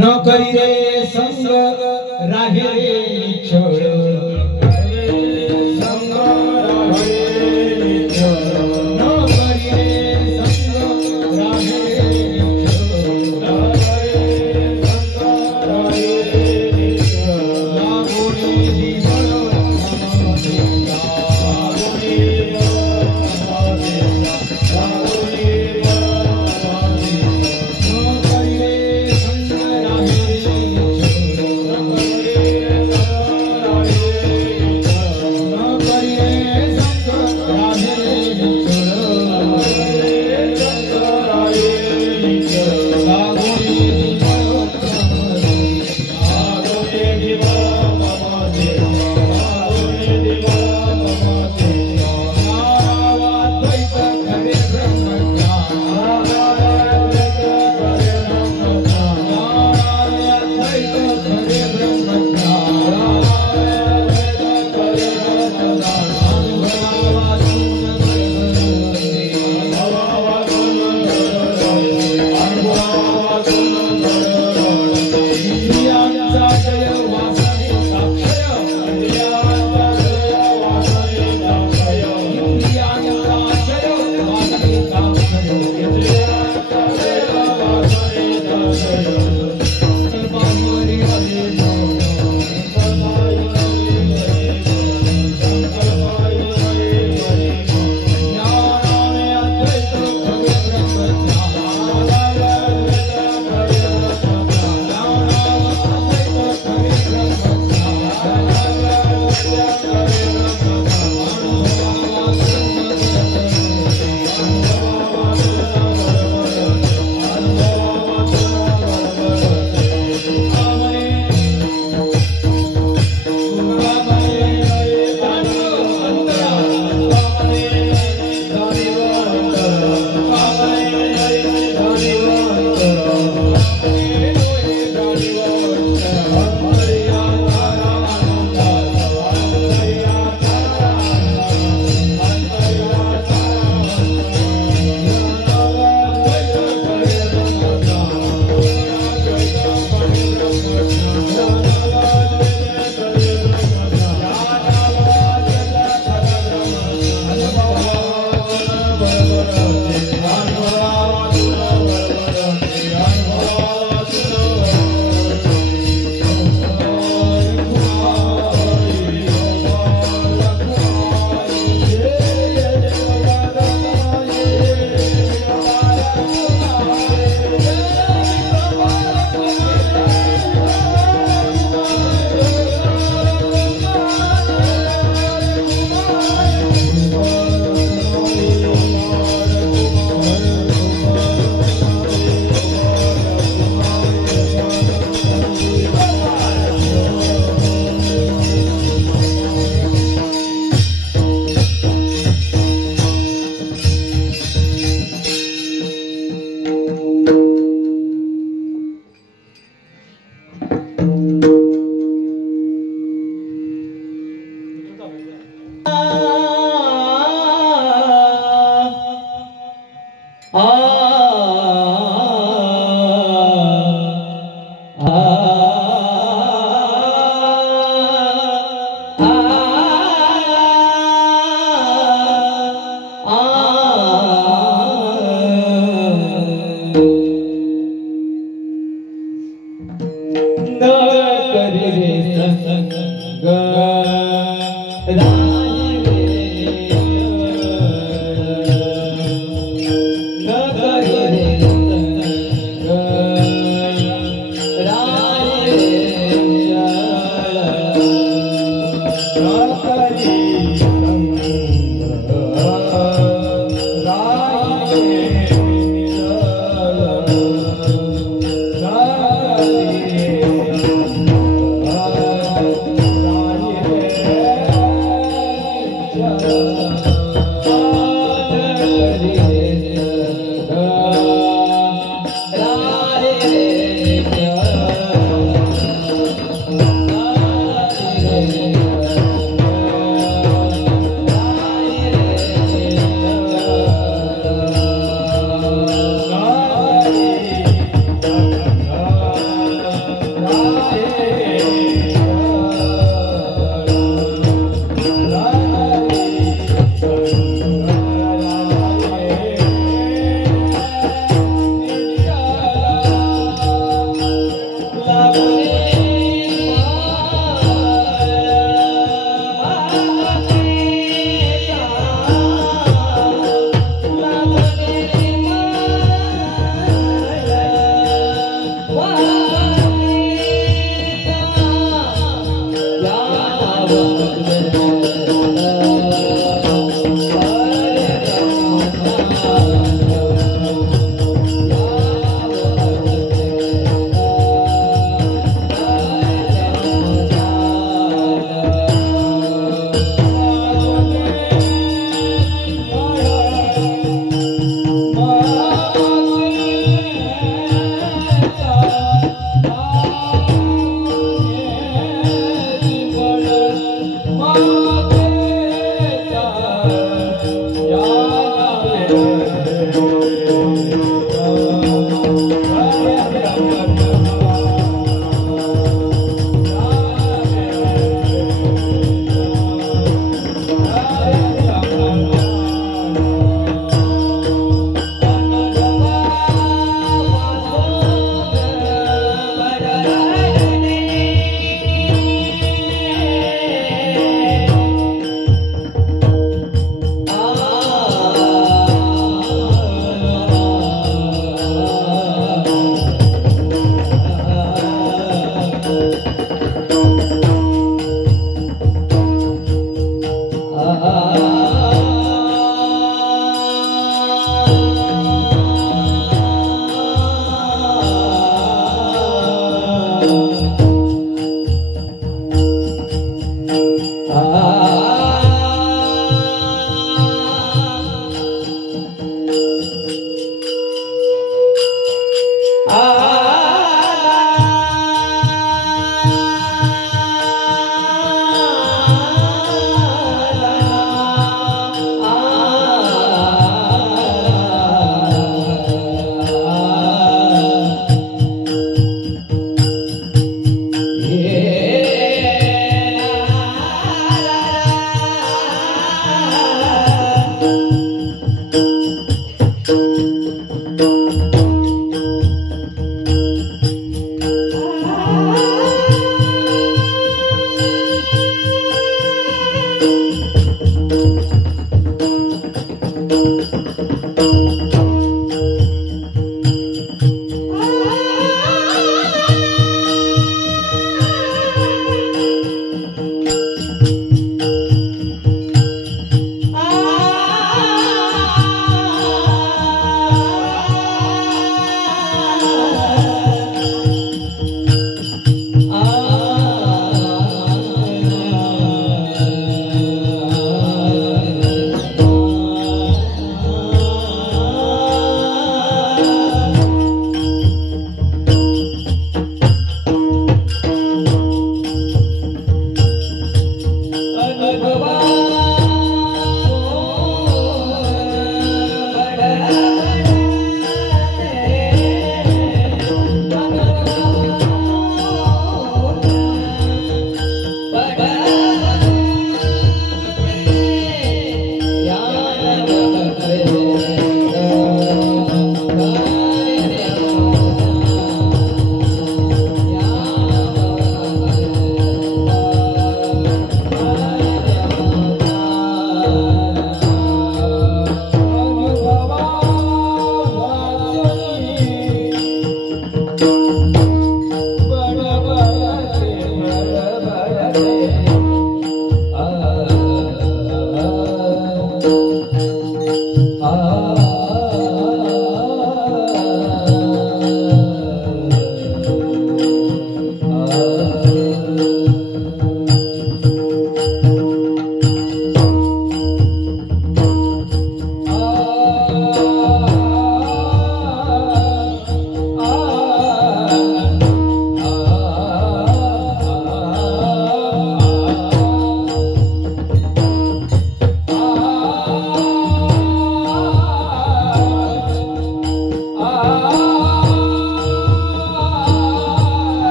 न करी रे संग राहे निछळ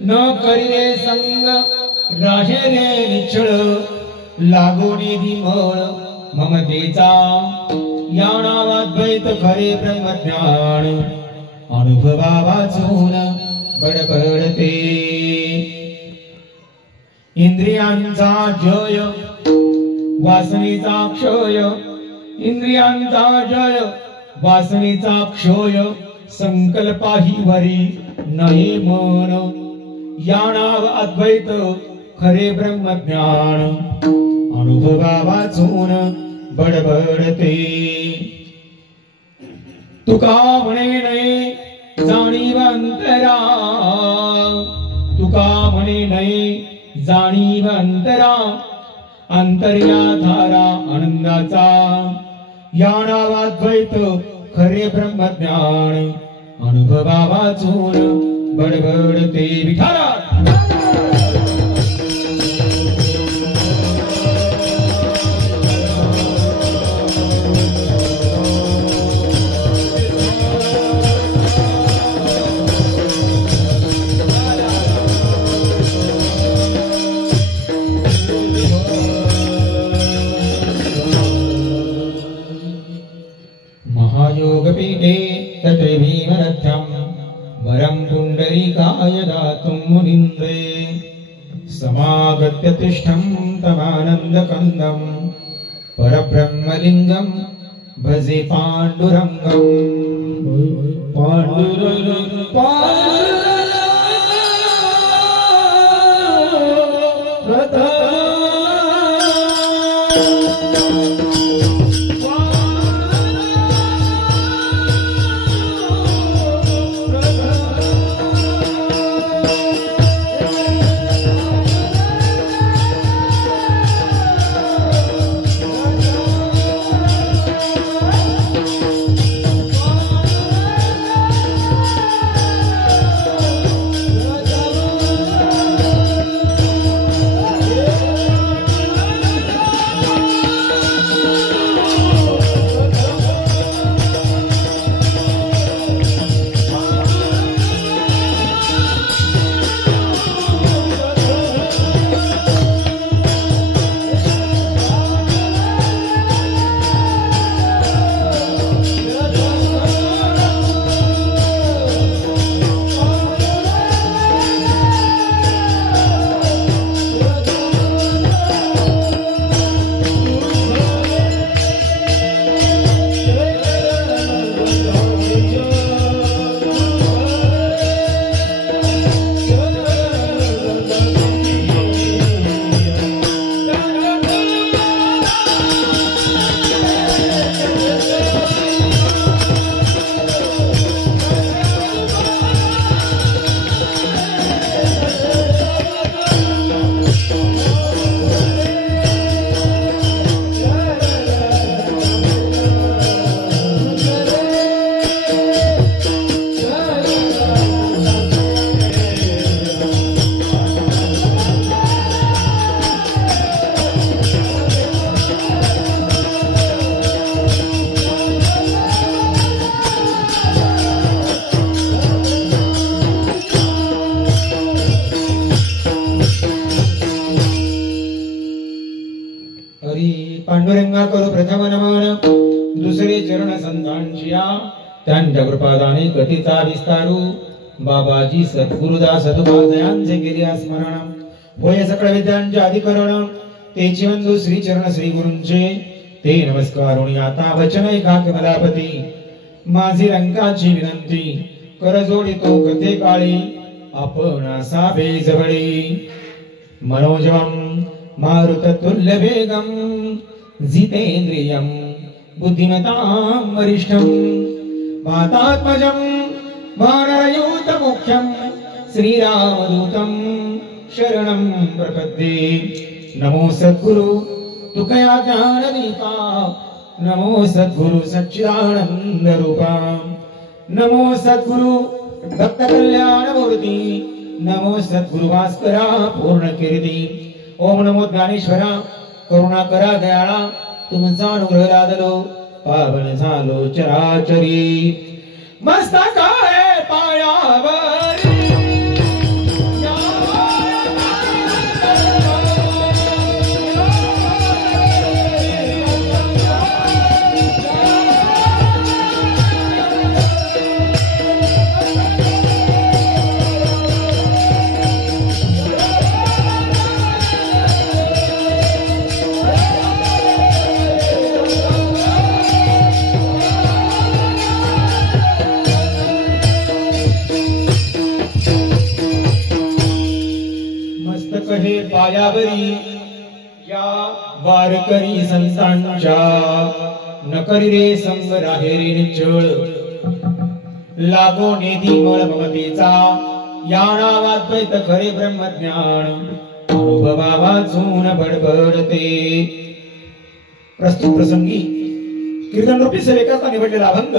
न करीरे संग राहे रे निच्छळ लागोनी विमळ ममतेचा या नावाद्वैत खरे ब्रह्मज्ञान अनुभवा वाचून बडबडते इंद्रियांचा जय वासनेचा क्षय इंद्रियांचा जय वासनेचा क्षय संकल्पाही वरी नाही मन या नाव अद्वैत खरे ब्रह्मज्ञान अनुभवा वाचून बडबडते तुका म्हणे नाही जाणीव अंतरा तुका म्हणे नाही जाणीव अंतरा अंतर्या धारा आनंदाचा या नावाद्वैत खरे ब्रह्मज्ञान अनुभवा वाचून बडबडते विठाला महायोगपीठे तत्र भीमरथ्यं वरं पुण्डरीकाय दातुं मुनीन्द्रे समागत्य तिष्ठं तमानन्दकन्दं परब्रह्मलिङ्गं भजे पाण्डुरङ्गं पांडुरंगा करू प्रथम नमन दुसरे चरण संतांशिया त्यांच्या कृपादाने कथेचा विस्तारू बाबाजी सद्गुरुदास तुकाजयांचे केले स्मरण होय सकळ विद्यांचे अधिकरण तेची बंधू श्री चरण श्री गुरूंचे ते नमस्कारुणी आता वचन ऐका कमलापती माझी रंगाची विनंती कर जोडितो कथे काळी आपण असा बेजबळी मनोजवम मारुततुल्य वेगम जितेंद्रियं बुद्धिमतां वरिष्ठं वातात्मजं वानरयूतमुख्यं श्रीरामदूतं शरणं प्रपद्ये नमो सद्गुरु तुकया ज्ञानदीपा नमो सद्गुरु सच्चिदानंद रूपा नमो सद्गुरु भक्त कल्याणमूर्ती नमो सद्गुरु भास्करा पूर्ण कीर्ती ओम नमो ज्ञानेश्वरा करुणा करा दयाळा तुमचा अनुग्रह लादलो पावन झालो चराचरी मस्तकाय पायावरी या सुख हे पायावरी या वारकरी संतांच्या न करी रे संग राहे रे निचळ लागो नेदी मळ ममतेचा या नावाद्वैत खरे ब्रह्मज्ञान अनुभवा वाचून बडबडते। प्रस्तुत प्रसंगी कीर्तन रूपी सेवेकरता निवडलेला अभंग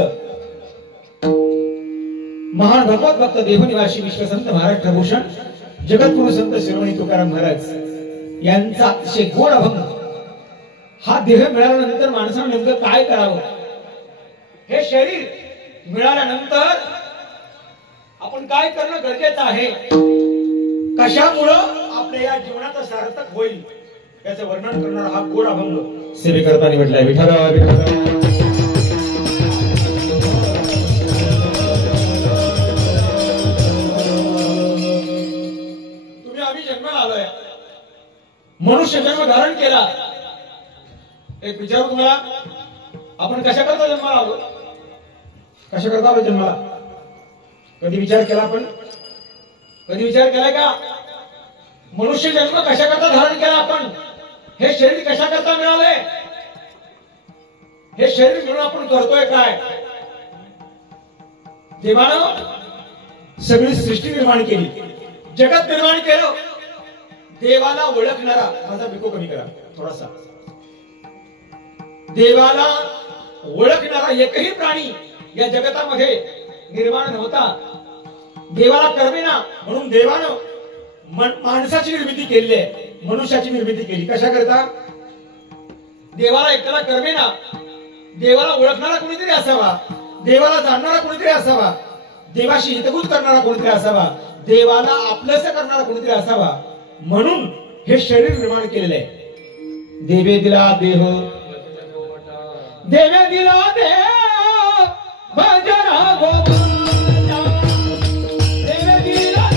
महान भगवत भक्त देवनिवासी विश्वसंत महाराष्ट्र भूषण जगद्गुरु संत शिरोमणी तुकाराम महाराज यांचा अतिशय गोड अभंग। हा देह मिळाल्यानंतर माणसाने नेमकं काय करावं, हे शरीर मिळाल्यानंतर आपण काय करणं गरजेचं आहे, कशामुळं आपल्या या जीवनाचं सार्थक होईल याचं वर्णन करणारा हा गोड अभंग सेवेकरता निवडलाय। विठ्ठल मनुष्य जन्म धारण केला, एक विचारू तुम्हाला, आपण कशा करता जन्माला आलो, कशा करता आलो जन्माला? कधी विचार केला आपण? कधी विचार केलाय का? मनुष्य जन्म कशा करता धारण केला आपण? हे शरीर कशा करता मिळाले? हे शरीर मिळून आपण करतोय काय? देवानं सगळी सृष्टी निर्माण केली, जगत निर्माण केलं। देवाला ओळखणारा, माझा बिको कमी करा थोडासा, देवाला ओळखणारा एकही प्राणी या जगतामध्ये निर्माण नव्हता। देवाला कर्मेना म्हणून देवानं माणसाची निर्मिती केली आहे, मनुष्याची निर्मिती केली। कशा करता? देवाला एकट्याला कर्मेना, देवाला ओळखणारा कोणीतरी असावा, देवाला जाणणारा कोणीतरी असावा, देवाशी हितगुज करणारा कोणीतरी असावा, देवाला आपलंसं करणारा कोणीतरी असावा, म्हणून हे शरीर निर्माण केलेलं आहे। देवे दिला देह, देवे दिला देह भजना गोविंदा, देवे दिला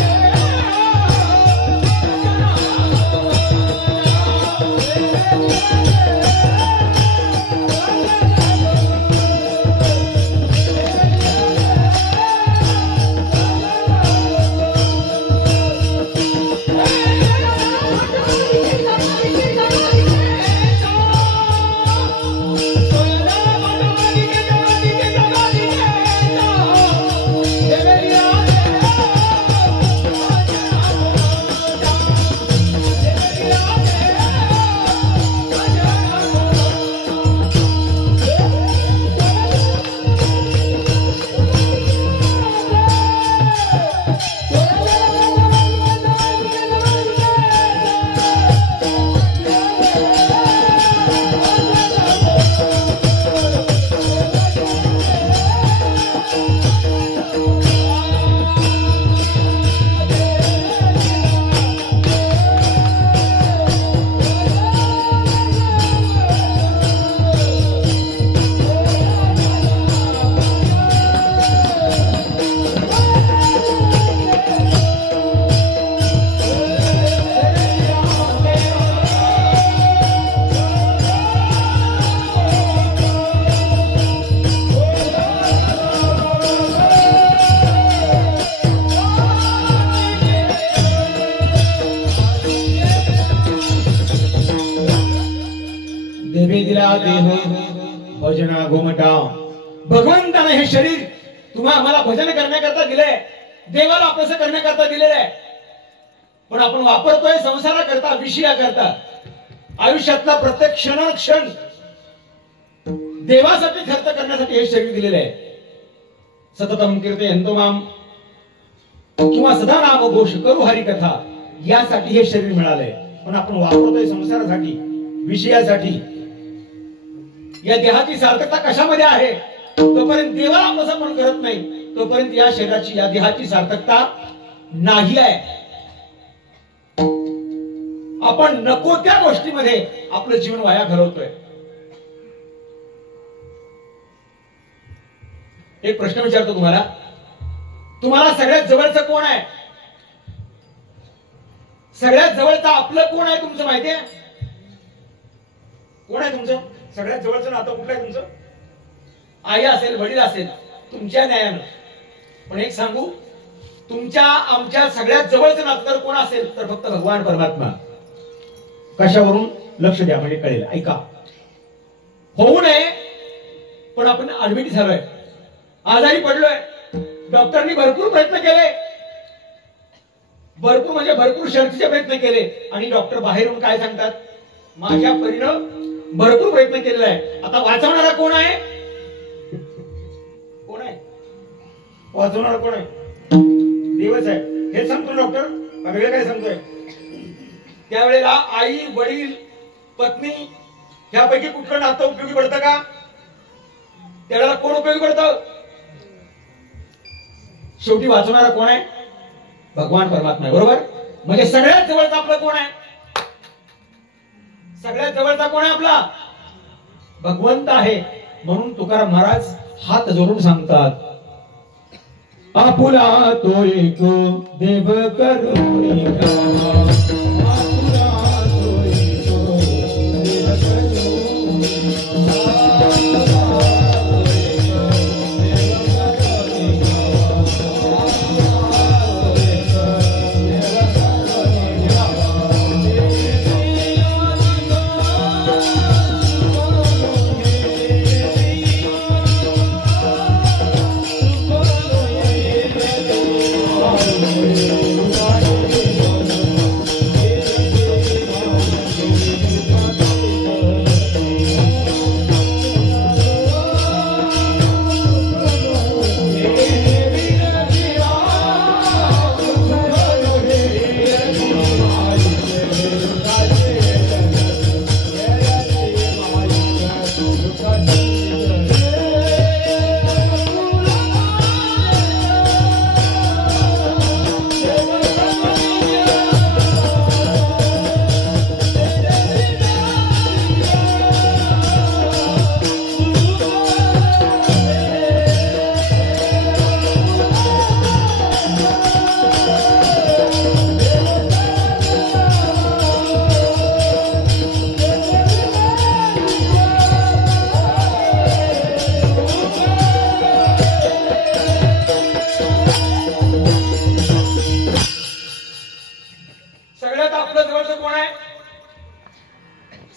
देह भजना गोमटा। भगवंताने हे शरीर तुम्हाला आम्हाला भजन करण्याकरता दिलंय, देवाला आपलंसं करण्याकरता दिलेलं आहे, पण आपण वापरतोय संसाराकरता, विषयाकरता। आयुष्यातला प्रत्येक क्षण देवासाठी खर्च करण्यासाठी हे शरीर दिलेलं आहे। सततम कीर्तयन्तो माम किंवा सदा नाम घोष करू हरी कथा, यासाठी हे शरीर मिळालंय, पण आपण वापरतोय संसारासाठी, विषयासाठी। या देहाची सार्थकता कशामध्ये आहे? तोपर्यंत देवाला आपलं आपण करत नाही, तोपर्यंत या शरीराची, या देहाची सार्थकता नाही आहे। आपण नको त्या गोष्टीमध्ये आपलं जीवन वाया घालवतोय। एक प्रश्न विचारतो तुम्हाला, तुम्हाला सगळ्यात जवळचं कोण आहे? सगळ्यात जवळचं आपलं कोण आहे तुमचं माहितीये? कोण आहे तुमचं सगळ्यात जवळचं नातं? कुठलं आहे तुमचं? आई असेल, वडील असेल, तुमच्या न्यायानं। पण एक सांगू, तुमच्या आमच्या सगळ्यात जवळचं नातं जर कोण असेल तर फक्त भगवान परमात्मा. कशावरून? लक्ष द्या म्हणजे कळेल. ऐका, होऊ नये पण आपण ऍडमिट झालोय, आजारी पडलोय, डॉक्टरनी भरपूर प्रयत्न केले, भरपूर म्हणजे भरपूर शर्थीचे प्रयत्न केले, आणि डॉक्टर बाहेरून काय सांगतात? माझ्या परीनं भरपूर प्रयत्न केलेला आहे, आता वाचवणारा कोण आहे? कोण आहे वाचवणारा? कोण आहे? देवच आहे. हे सांगतो डॉक्टर, वेगळं काय सांगतोय? त्यावेळेला आई, वडील, पत्नी ह्यापैकी कुठलं नातं उपयोगी पडतं का? त्यावेळेला कोण उपयोगी पडतं? शेवटी वाचवणारा कोण आहे? भगवान परमात्मा आहे. बरोबर? म्हणजे सगळ्यात जवळचा आपला कोण आहे? सगळ्यात जवळचा कोण आहे आपला? भगवंत आहे. म्हणून तुकाराम महाराज हात जोडून सांगतात, आपुला तो एक देव करुणिका.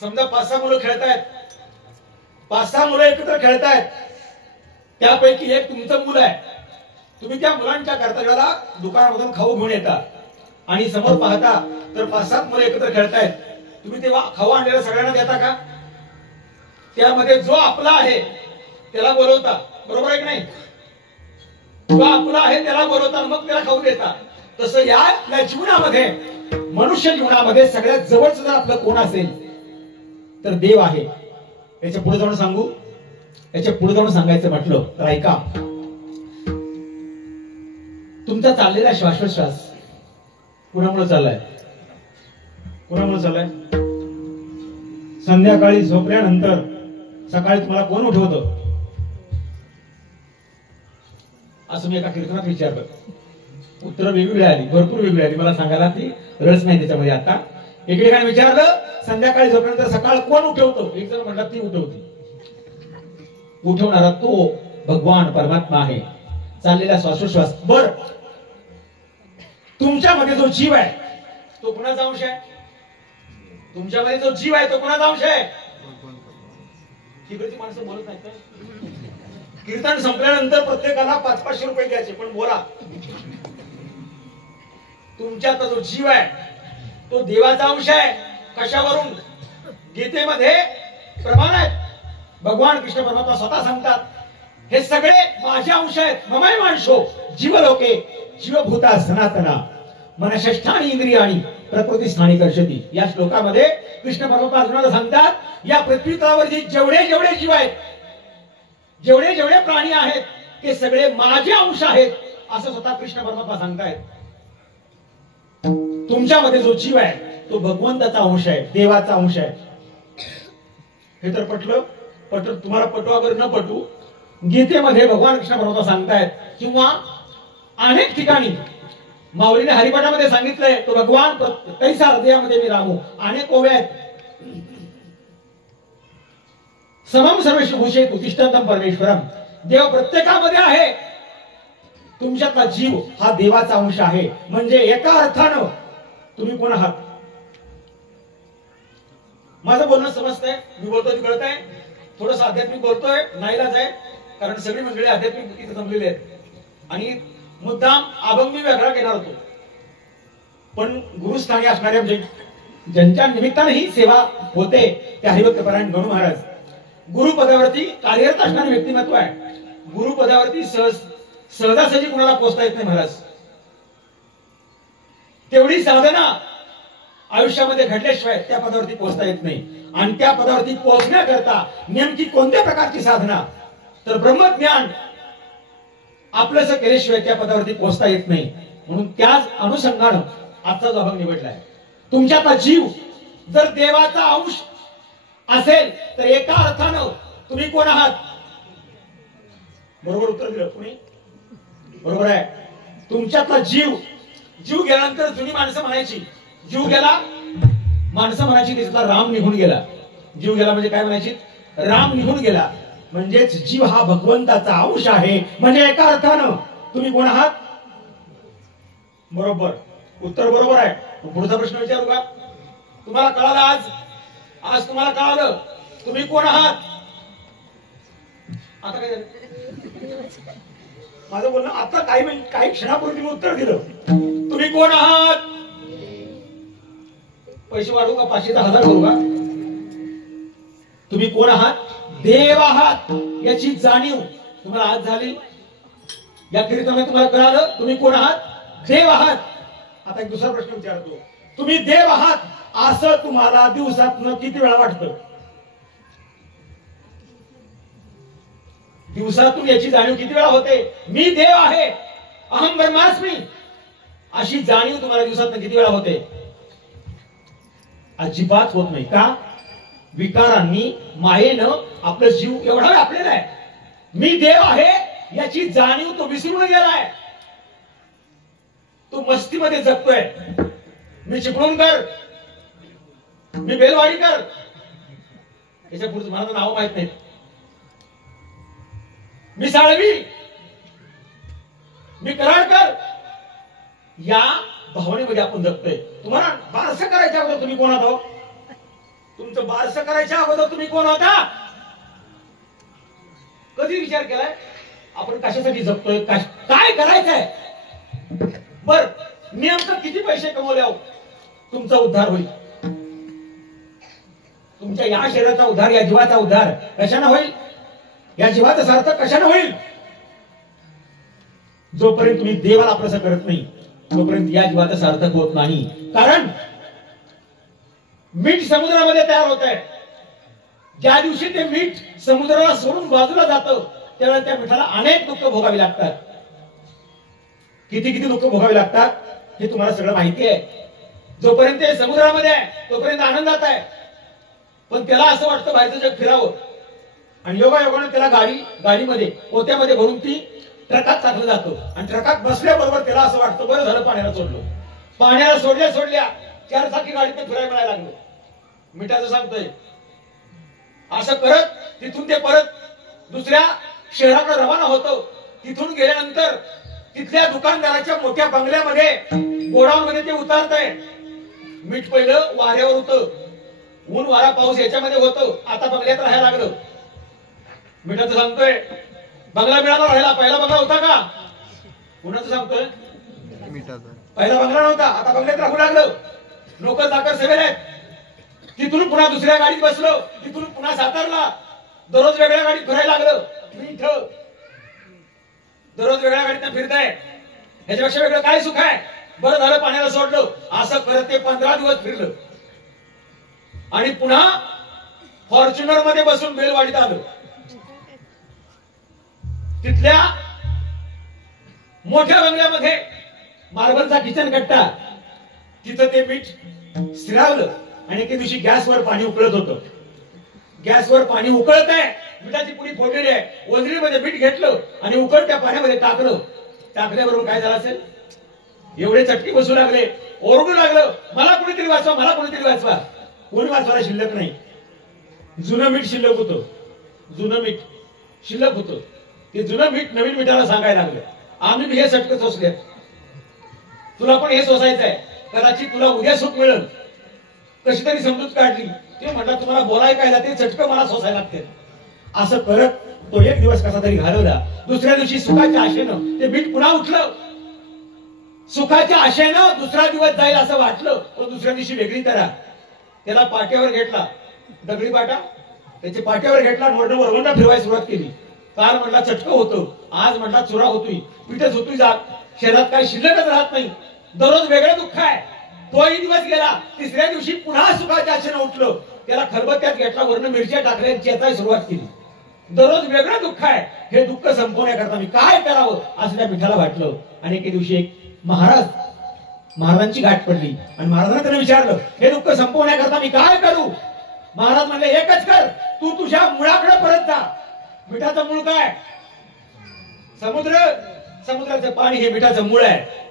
समजा 5-6 मुलं खेळतायत, 5-6 मुलं एकत्र खेळतायत, त्यापैकी एक तुमचं मुलं आहे. तुम्ही त्या मुलांच्या कर्तव्याला दुकानामधून खाऊ घेऊन येता आणि समोर पाहता तर 5-7 मुलं एकत्र खेळतायत. तुम्ही तेव्हा खाऊ आणलेला सगळ्यांना देता का? त्यामध्ये जो आपला आहे त्याला बोलवता, बरोबर आहे की नाही? जो आपला आहे त्याला बोलवता, मग त्याला खाऊ देता. तसं या जीवनामध्ये, मनुष्य जीवनामध्ये सगळ्यात जवळचं जर आपलं कोण असेल तर देव आहे. याच्या पुढे जाऊन सांगू, याच्या पुढे जाऊन सांगायचं म्हटलं तर ऐका, तुमचा चाललेला श्वासोश्वास कुणामुळे चाललाय? कुणामुळे चाललाय? संध्याकाळी झोपल्यानंतर सकाळी तुम्हाला कोण उठवतं? असं मी एका कीर्तनात विचारलं, उत्तर वेगवेगळी आली, भरपूर वेगळी आली. मला सांगायला ती रस नाही त्याच्यामध्ये. आता एकेकाने विचारलं संध्याकाळी झोपल्यानंतर सकाळ कोण उठवतो? एक जण म्हटला ती उठवती. उठवणारा तो भगवान परमात्मा आहे. चाललेला श्वासोश्वास. बर, तुमच्यामध्ये जो जीव आहे तो कुणाचा अंश आहे? तुमच्यामध्ये जो जीव आहे तो कुणाचा अंश आहे? तिकडची माणसं बोलत नाहीत का? कीर्तन संपल्यानंतर प्रत्येकाला 500-500 रुपये द्यायचे, पण बोला. तुमच्यात जो जीव आहे तो देवाचा अंश आहे. कशावरून? गीतेमध्ये प्रमाण आहेत. भगवान कृष्ण परमात्मा स्वतः सांगतात, हे सगळे माझे अंश आहेत. ममय मांशो जीवलोके जीवभूता सनातना मनषष्ठानी इंद्रियाणी प्रकृती स्थानी कर्षती. या श्लोकामध्ये कृष्ण परमात्मा अर्जुनाला सांगतात, या पृथ्वी तलावर जेवढे जेवढे जीव आहेत, जेवढे जेवढे प्राणी आहेत, ते सगळे माझे अंश आहेत, असं स्वतः कृष्ण परमात्मा सांगतायत. तुमच्यामध्ये जो जीव आहे तो भगवंताचा अंश आहे, देवाचा अंश आहे. हे तर पटलं. तुम्हाला पटवा बरं न पटू, गीतेमध्ये भगवान कृष्ण परमात्मा सांगतायत, किंवा अनेक ठिकाणी माऊलीने हरिपाठामध्ये सांगितलंय, तो भगवान कैसा हृदयामध्ये मी राहू. अनेक ओव्या आहेत. समम सर्वेषु भूषेतु तिष्ठन्तं परमेश्वरम. देव प्रत्येकामध्ये आहे. तुमच्यातला जीव हा देवाचा अंश आहे. म्हणजे एका अर्थानं तुम्ही कोण आहात? माझं बोलणं समजतंय? मी बोलतोय ते कळतंय? थोडंसं आध्यात्मिक बोलतोय, नाईलाज आहे, कारण सगळी मंडळी आध्यात्मिक इथे जमलेली आहेत आणि मुद्दाम अभंग मी वेगळा घेणार होतो. पण गुरुस्थानी असणारे म्हणजे ज्यांच्या निमित्ताने ही सेवा होते ते हरिभक्त परायण गणू महाराज गुरुपदावरती कार्यरत असणारे व्यक्तिमत्व आहे. गुरुपदावरती सहजासहजी कुणाला पोहोचता येत नाही महाराज. तेवढी साधना आयुष्यामध्ये घडल्याशिवाय त्या पदावरती पोहोचता येत नाही. आणि त्या पदावरती पोहोचण्याकरता नेमकी कोणत्या प्रकारची साधना? तर ब्रह्मज्ञान आपलंसं केल्याशिवाय त्या पदावरती पोहोचता येत नाही. म्हणून त्याच अनुषंगानं आजचा जो अभंग निवडला आहे. तुमच्यातला जीव जर देवाचा अंश असेल तर एका अर्थानं तुम्ही कोण आहात? बरोबर उत्तर दिलं कोणी? बरोबर आहे. तुमच्यातला जीव गेल्यानंतर जुनी माणसं म्हणायची जीव गेला, माणसं म्हणायची त्याच्यातला राम निघून गेला. जीव गेला म्हणजे काय म्हणायची? राम निघून गेला. म्हणजेच जीव हा भगवंताचा अंश आहे. म्हणजे एका अर्थानं तुम्ही कोण आहात? बरोबर उत्तर बरोबर आहे. पुढचा प्रश्न विचारू का? तुम्हाला कळालं आज तुम्हाला कळालं तुम्ही कोण आहात? आता काय झालं? माझं बोलणं आता काही क्षणापूर्वी मी उत्तर दिलं. तुम्ही कोण आहात? पैसे वाढवू का? 500-1000 करू का? तुम्ही कोण आहात? देव आहात याची जाणीव तुम्हाला आज झाली. या कीर्तनात तुम्हाला कळालं तुम्ही कोण आहात? देव आहात. आता एक दुसरा प्रश्न विचारतो. तुम्ही देव आहात असं तुम्हाला दिवसातून किती वेळा वाटतं? दिवसातून याची जाणीव किती वेळा होते? मी देव आहे, अहम ब्रह्मास्मी, अशी जाणीव तुम्हाला दिवसातून किती वेळा होते? अजिबात होत नाही. का? विकारांनी मायेनं आपलं जीव एवढा व्यापलेला आहे. मी देव आहे याची जाणीव तो विसरून गेलाय. तो मस्तीमध्ये जगतोय. मी चिपळूणकर, मी बेलवाडीकर, याच्या पुढचं मला नाव माहित नाही. मी साळवी, मी कराडकर, या भावनेमध्ये आपण जगतोय. तुम्हाला बारसं करायच्या अगोदर तुम्ही कोण होता? तुमचं बारसं करायच्या अगोदर तुम्ही कोण होता? कधी विचार केलाय आपण कशासाठी जगतोय? काय करायचंय? बर नेमकं किती पैसे कमवल्यावर तुमचा उद्धार होईल? तुमच्या या शरीराचा उद्धार, या जीवाचा उद्धार कशाने होईल? या जीवाचा सार्थक कशाने होईल? जोपर्यंत तुम्ही देवाला आपलंसं करत नाही तोपर्यंत या जीवाचा सार्थक होत नाही. कारण मीठ समुद्रामध्ये तयार होत आहे. ज्या दिवशी ते मीठ समुद्राला सोडून बाजूला जातं त्यावेळेला त्या मिठाला अनेक दुःख भोगावी लागतात. किती दुःख भोगावी लागतात हे तुम्हाला सगळं माहिती आहे. जोपर्यंत ते समुद्रामध्ये आहे तोपर्यंत आनंदात आहे. पण त्याला असं वाटतं बाहेरचं जग फिरावं आणि योगायोगाने त्याला गाडीमध्ये पोत्यामध्ये भरून ती ट्रकात टाकलं जातं आणि ट्रकात बसल्याबरोबर त्याला असं वाटतं बरं झालं पाण्याला सोडलं. पाण्याला सोडल्या 4 चाकी गाडीत फिरायला मिळायला लागलं. मिठाचं सांगतोय. असं करत तिथून ते परत दुसऱ्या शहराकडे रवाना होतं. तिथून गेल्यानंतर तिथल्या दुकानदाराच्या मोठ्या बंगल्यामध्ये गोडाऊन मध्ये ते उतारतंय. मीठ पहिलं वाऱ्यावर होतं, ऊन वारा पाऊस याच्यामध्ये होतं. आता बंगल्यात राहायला लागलं. मिठाचं सांगतोय बंगला मिळाला राहिला. पहिला बंगला होता का? कुणाचं सांगतोय? पहिला बंगला नव्हता. आता बंगल्यात राहू लागलं. लोक जाकर सेवेल आहेत. तिथून पुन्हा दुसऱ्या गाडीत बसलो. तिथून पुन्हा सातारला. दररोज वेगळ्या गाडीत फिरायला लागलं. इथं दररोज वेगळ्या गाडीत फिरताय. याच्यापेक्षा वेगळं काय सुख आहे? बरं झालं पाण्याला सोडलं. असं करत ते 15 दिवस फिरलं आणि पुन्हा फॉर्च्युनर मध्ये बसून बेलवाडीत आलं. तिथल्या मोठ्या बंगल्यामध्ये मार्बलचा किचन कट्टा, तिथं ते मीठ स्थिरावलं आणि एके दिवशी गॅसवर पाणी उकळत होतं. गॅसवर पाणी उकळत आहे, मिठाची पुडी फोडलेली आहे. वजरीमध्ये मीठ घेतलं आणि उकळत्या पाण्यामध्ये टाकलं. टाकल्याबरोबर काय झालं असेल? एवढे चटके बसू लागले, ओरडू लागलं, मला कोणीतरी वाचवा, मला कोणीतरी वाचवा. कोणी वाचवायला शिल्लक नाही. जुनं मीठ शिल्लक होतं. ते जुनं मीठ नवीन मिठाला सांगायला लागलं. आम्ही हे सटक सोसले, तुला पण हे सोसायचं आहे, कदाचित तुला उद्या सुख मिळेल, कशी तरी समजूत काढली. ते म्हटलं तुम्हाला बोलाय काय ते चटकं मला सोसायला लागते. असं करत तो एक दिवस कसा तरी घालवला. दुसऱ्या दिवशी सुखाच्या आशेनं ते मीठ पुन्हा उठलं. सुखाच्या आशेनं दुसरा दिवस जाईल असं वाटलं, पण दुसऱ्या दिवशी वेगळी तरा. त्याला पाट्यावर घेतला, दगडी पाटा त्याच्या पाट्यावर घेतला, वरवंडा फिरवायला सुरुवात केली. काल म्हटला चटकं होतं, आज म्हटला चुरा होतोय, पिठच होतोय, जात शरीरात काही शिल्लकच राहत नाही. दररोज वेगळं दुःख आहे. तोही दिवस गेला. तिसऱ्या दिवशी पुन्हा सुखाच्या आशेनं उठलं. त्याला खलबत्त्यात घेतला, वरनं मिरच्या टाकल्या, चेचायला सुरुवात केली. दररोज वेगळं दुःख आहे. हे दुःख संपवण्याकरता मी काय करावं असं त्या पिठाला वाटलं. आणि एके दिवशी एक महाराजांची गाठ पडली आणि महाराजांना त्याने विचारलं, हे दुःख संपवण्याकरता मी काय करू? महाराज म्हणले, एकच कर, तू तुझ्या मुळाकडे परत जा. मिठाचं मूळ काय? समुद्र. समुद्राचं पाणी हे मिठाचं मूळ आहे.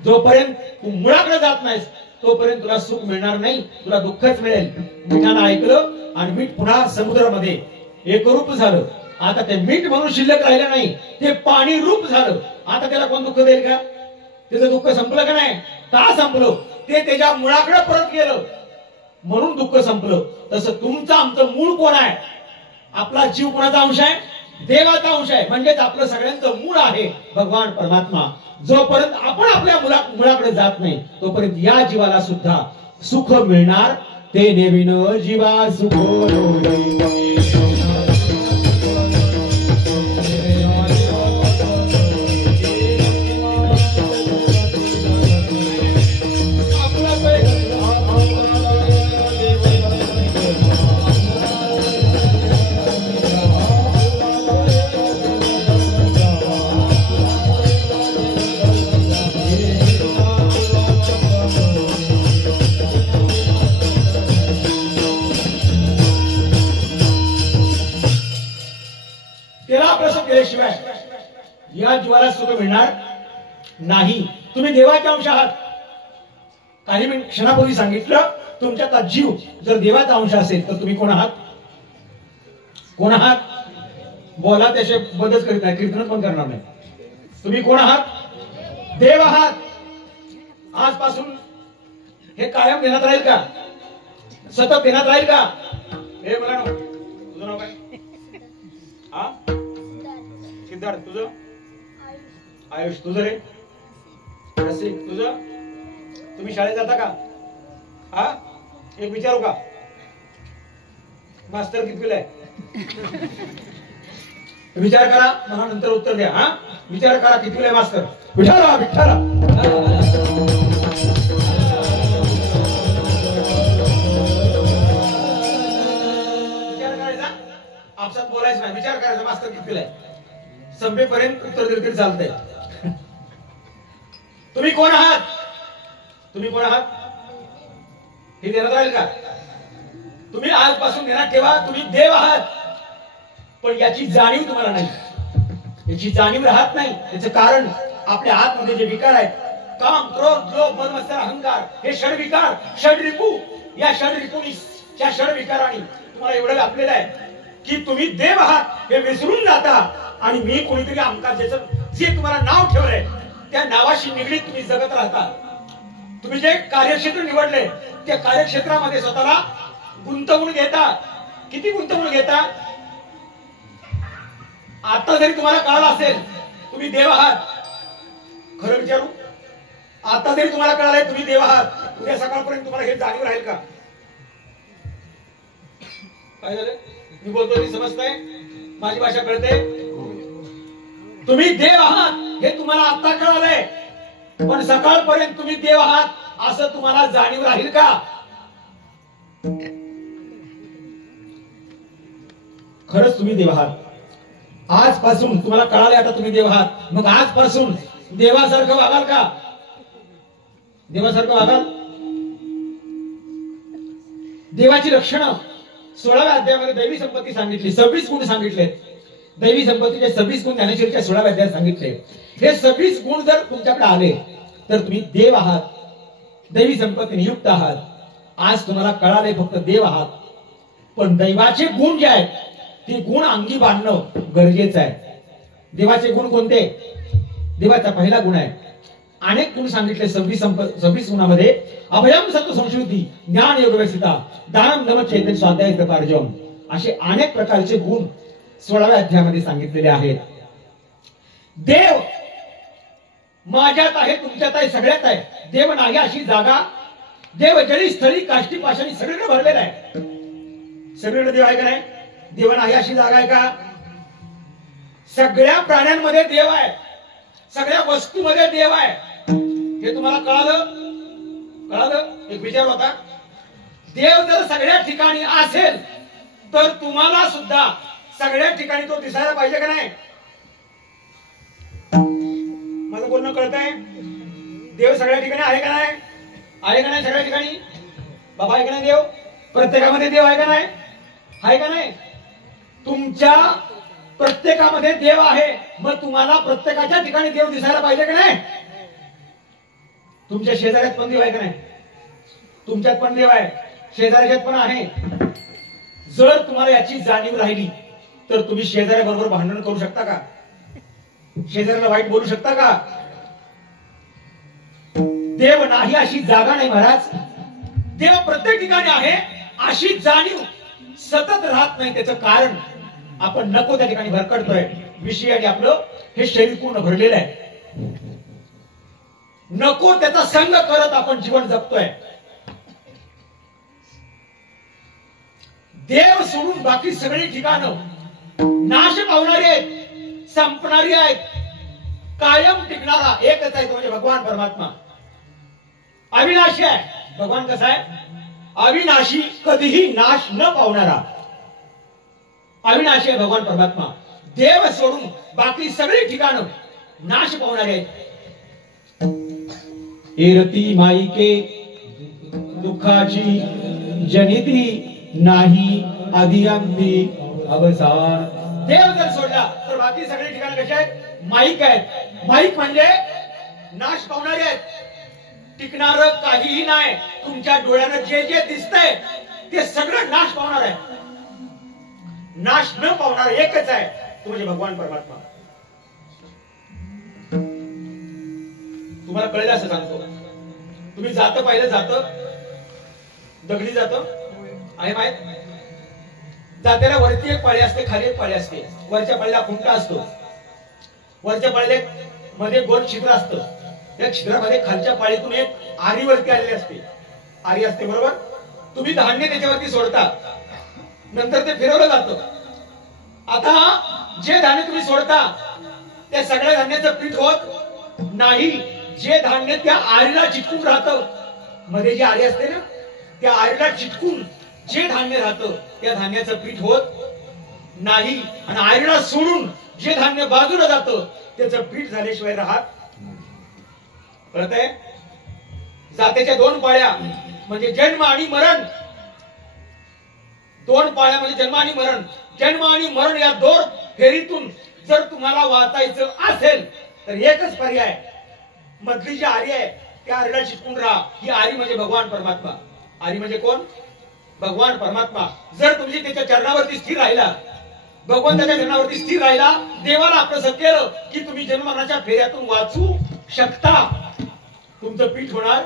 जोपर्यंत तू मुळाकडे जात नाहीस तोपर्यंत तुला सुख मिळणार नाही, तुला दुःखच मिळेल. मिठानं ऐकलं आणि मीठ पुन्हा समुद्रामध्ये एकरूप झालं. आता ते मीठ म्हणून शिल्लक राहिलं नाही, ते पाणी रूप झालं. आता त्याला कोण दुःख देईल का? त्याचं दुःख संपलं का नाही? का संपलं? ते त्याच्या मुळाकडे परत गेलं म्हणून दुःख संपलं. तसं तुमचं आमचं मूळ कोण आहे? आपला जीव कोणाचा अंश आहे? देवाचा अंश आहे. म्हणजेच आपलं सगळ्यांचं मूळ आहे भगवान परमात्मा. जोपर्यंत आपण आपल्या मुळाकडे जात नाही तोपर्यंत या जीवाला सुद्धा सुख मिळणार ते नेविन जीवा सुख. केल्याशिवाय या जीवाला सुख मिळणार नाही. तुम्ही देवाचे अंश आहात. काही मी क्षणापूर्वी सांगितलं, तुमच्यात जीव जर देवाचा अंश असेल तर तुम्ही कोण आहात? कोण आहात? बोला त्याशिवाय बदच करीत नाही, कीर्तन पण करणार नाही. तुम्ही कोण आहात? देव आहात. आजपासून हे कायम देण्यात राहील का? सतत देण्यात राहील का? हे मला तुझं नाव काय? हा, सिद्धार्थ. तुझं? आयुष. तुझं रे? रसिक. तुझं? तुम्ही शाळेत जाता का? हा, एक विचारू का? मास्तर कितवीला आहे? विचार करा, मला नंतर उत्तर द्या. हा, विचार करा कितवीला आहे मास्तर? विठाला विठाला. विचार करायचा, आपसात बोलायचं नाही. विचार करायचा मास्तर कितवीला आहे. संपेपर्यंत उत्तर दिलं तरी चालतंय. तुम्ही कोण आहात? तुम्ही कोण आहात हे देण्यात राहील का? तुम्ही आजपासून ध्यानात ठेवा, तुम्ही देव आहात. पण याची जाणीव तुम्हाला नाही. याची जाणीव राहत नाही. याचं कारण आपल्या आतमध्ये जे विकार आहेत, काम, क्रोध, लोभ, मद, मत्सर, अहंकार, हे षड विकार, षड रिपू. या षड रिपूनी, त्या षड विकारांनी तुम्हाला एवढं व्यापलेलं आहे की तुम्ही देव आहात हे विसरून जाता. आणि मी कोणीतरी आमका ज्याचं जे तुम्हाला नाव ठेवलंय त्या नावाशी निगडीत तुम्ही जगत राहता. तुम्ही जे कार्यक्षेत्र निवडले त्या कार्यक्षेत्रामध्ये स्वतःला गुंतवून घेता. किती गुंतवून घेता? आता जरी तुम्हाला कळलं असेल तुम्ही देव आहात, खरं विचारू, आता जरी तुम्हाला कळालंय तुम्ही देव आहात, उद्या सकाळपर्यंत तुम्हाला हे जाणीव राहील का? काय झालं? मी बोलतोय ती समजताय? माझी भाषा कळते? तुम्ही देव आहात हे तुम्हाला आता कळालंय, पण सकाळपर्यंत तुम्ही देव आहात असं तुम्हाला जाणीव राहील का? खरंच तुम्ही देव आहात. आजपासून तुम्हाला कळाले आता तुम्ही देव आहात, मग आजपासून देवासारखं वागाल का? देवासारखं वागाल? देवाची लक्षणं 16व्या अध्यायामध्ये दैवी संपत्ती सांगितली, 26 गुण सांगितले. दैवी संपत्तीचे 26 गुण ज्ञानेश्वरीच्या 16व्या अध्यायात सांगितले. हे 26 गुण जर तुमच्याकडे आले तर तुम्ही देव आहात, दैवी संपत्तीने युक्त आहात. आज तुम्हाला कळाले फक्त देव आहात, पण दैवाचे गुण जे आहेत ते गुण अंगी बांधणं गरजेचं आहे. देवाचे गुण कोणते? देवाचा पहिला गुण आहे. अनेक गुण सांगितले 26 गुणामध्ये. अभयम सत्व संस्कृती, ज्ञान योग व्यवस्थिता, दानम दम चैतन्य स्वाध्याय पारजम, असे अनेक प्रकारचे गुण 16व्या अध्यायामध्ये सांगितलेले आहेत. देव माझ्यात आहे, तुमच्यात आहे, सगळ्यात आहे. देव नाही अशी जागा, देव जळी स्थळी काष्टी पाषाणी सगळीकडे भरलेला आहे. सगळीकडे देव आहे का नाही? देव नाही अशी जागा आहे का? सगळ्या प्राण्यांमध्ये देव आहे, सगळ्या वस्तूमध्ये देव आहे. हे तुम्हाला कळालं? एक विचार होता. देव जर सगळ्या ठिकाणी असेल तर तुम्हाला सुद्धा सगळ्या ठिकाणी तो दिसायला पाहिजे का नाही? माझं बोलणं कळतंय? देव सगळ्या ठिकाणी आहे का नाही? आहे का नाही सगळ्या ठिकाणी? बाबा आहे का नाही देव? प्रत्येकामध्ये देव आहे का नाही? आहे का नाही? तुमच्या प्रत्येकामध्ये देव आहे, मग तुम्हाला प्रत्येकाच्या ठिकाणी देव दिसायला पाहिजे का नाही? तुमच्या शेजाऱ्यात पण देव आहे का नाही? तुमच्यात पण देव आहे, शेजाऱ्याच्यात पण आहे. जर तुम्हाला याची जाणीव राहिली तर तुम्ही शेजाऱ्याबरोबर भांडण करू शकता का? शेजाऱ्याला वाईट बोलू शकता का? देव नाही अशी जागा नाही महाराज. देव प्रत्येक ठिकाणी आहे अशी जाणीव सतत राहत नाही. त्याचं कारण आपण नको त्या ठिकाणी भरकटतोय. विषयाने आपलं हे शरीर पूर्ण भरलेलं आहे. नको त्याचा संग करत आपण जीवन जगतोय. देव सोडून बाकी सगळी ठिकाणं नाश पावणारी आहेत, संपणारी आहेत. कायम टिकणारा एकच आहे, तो म्हणजे भगवान परमात्मा. अविनाशी आहे. भगवान कसा आहे? अविनाशी, कधीही नाश न पावणारा अविनाशी आहे भगवान परमात्मा. देव सोडून बाकी सगळी ठिकाणं नाश पावणारी आहेत. एरती माईके दुःखाची जनिती नाही आदिअंती अवसान. देव जर सोडला तर बाकी सगळी ठिकाणं कशी आहेत? माईक आहेत. माईक म्हणजे नाश पावणारे आहेत. टिकणार काहीही नाही. तुमच्या डोळ्यानं जे जे दिसतंय ते सगळं नाश पावणार आहे. नाश न पावणार एकच आहे, तो म्हणजे भगवान परमात्मा. तुम्हाला कळलं असं सांगतो. तुम्ही जातं पाहिलं, जातं दगडी जातं आहे माहित? जात्याला वरती एक पाळी असते, खाली एक पाळी असते. वरच्या पाळीला खुंटा असतो, वरच्या पाळीला मध्ये गोल छिद्र असतं. त्या छिद्रामध्ये खालच्या पाळीतून एक आरी वरती आलेली असते. आरी असते बरोबर. तुम्ही धान्य त्याच्यावरती सोडता, नंतर ते फिरवलं जातं. आता जे धान्य तुम्ही सोडता त्या सगळ्या धान्याचं पीठ होत नाही. जे धान्य त्या आरीला चिटकून राहतं, मध्ये जी आरी असते ना, त्या आरीला चिटकून जे धान्य राहतं त्या धान्याचं पीठ होत नाही. आणि आरीला सोडून जे धान्य बाजूला जातं त्याचं पीठ झाल्याशिवाय राहत. कळतंय? जातेच्या दोन पाळ्या म्हणजे जन्म आणि मरण. दोन पाळ्या म्हणजे जन्म आणि मरण. जन्म आणि मरण या दोन फेरीतून जर तुम्हाला वाचायचं असेल तर एकच पर्याय. मधली जी आरी आहे त्या आरीला चिटकून राहा. ही आरी म्हणजे भगवान परमात्मा. आरी म्हणजे कोण? भगवान परमात्मा. जर तुम्ही त्याच्या चरणावरती स्थिर राहिला, भगवंताच्या चरणावरती स्थिर राहिला, देवाला आपलं केलं की तुम्ही जन्ममरणाच्या फेऱ्यातून वाचू शकता. तुमचं पीठ होणार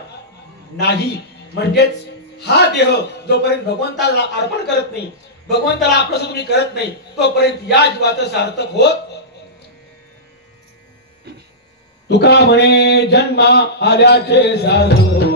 नाही. म्हणजेच हा देह जोपर्यंत भगवंताला अर्पण करत नाही, भगवंताला आपलं तुम्ही करत नाही, तोपर्यंत या जीवाचं सार्थक होत. तुका म्हणे जन्मा आल्याचे साधू,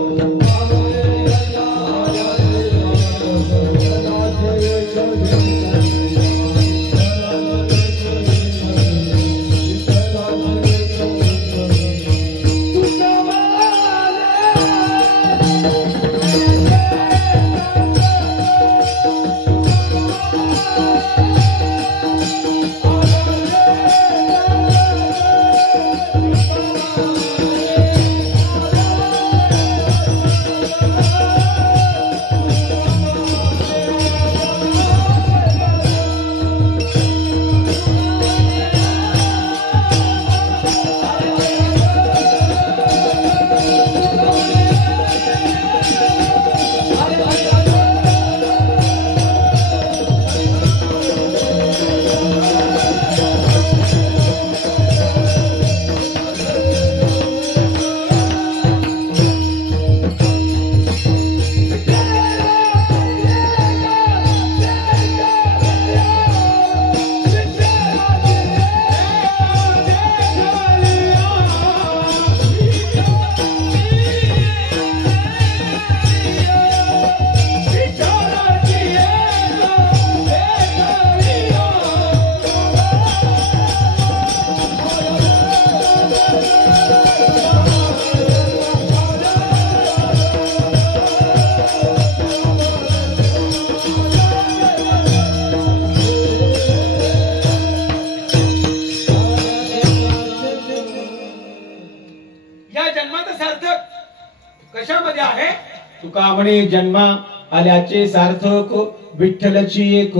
म्हणे जन्मा आल्याचे सार्थक विठ्ठलची एक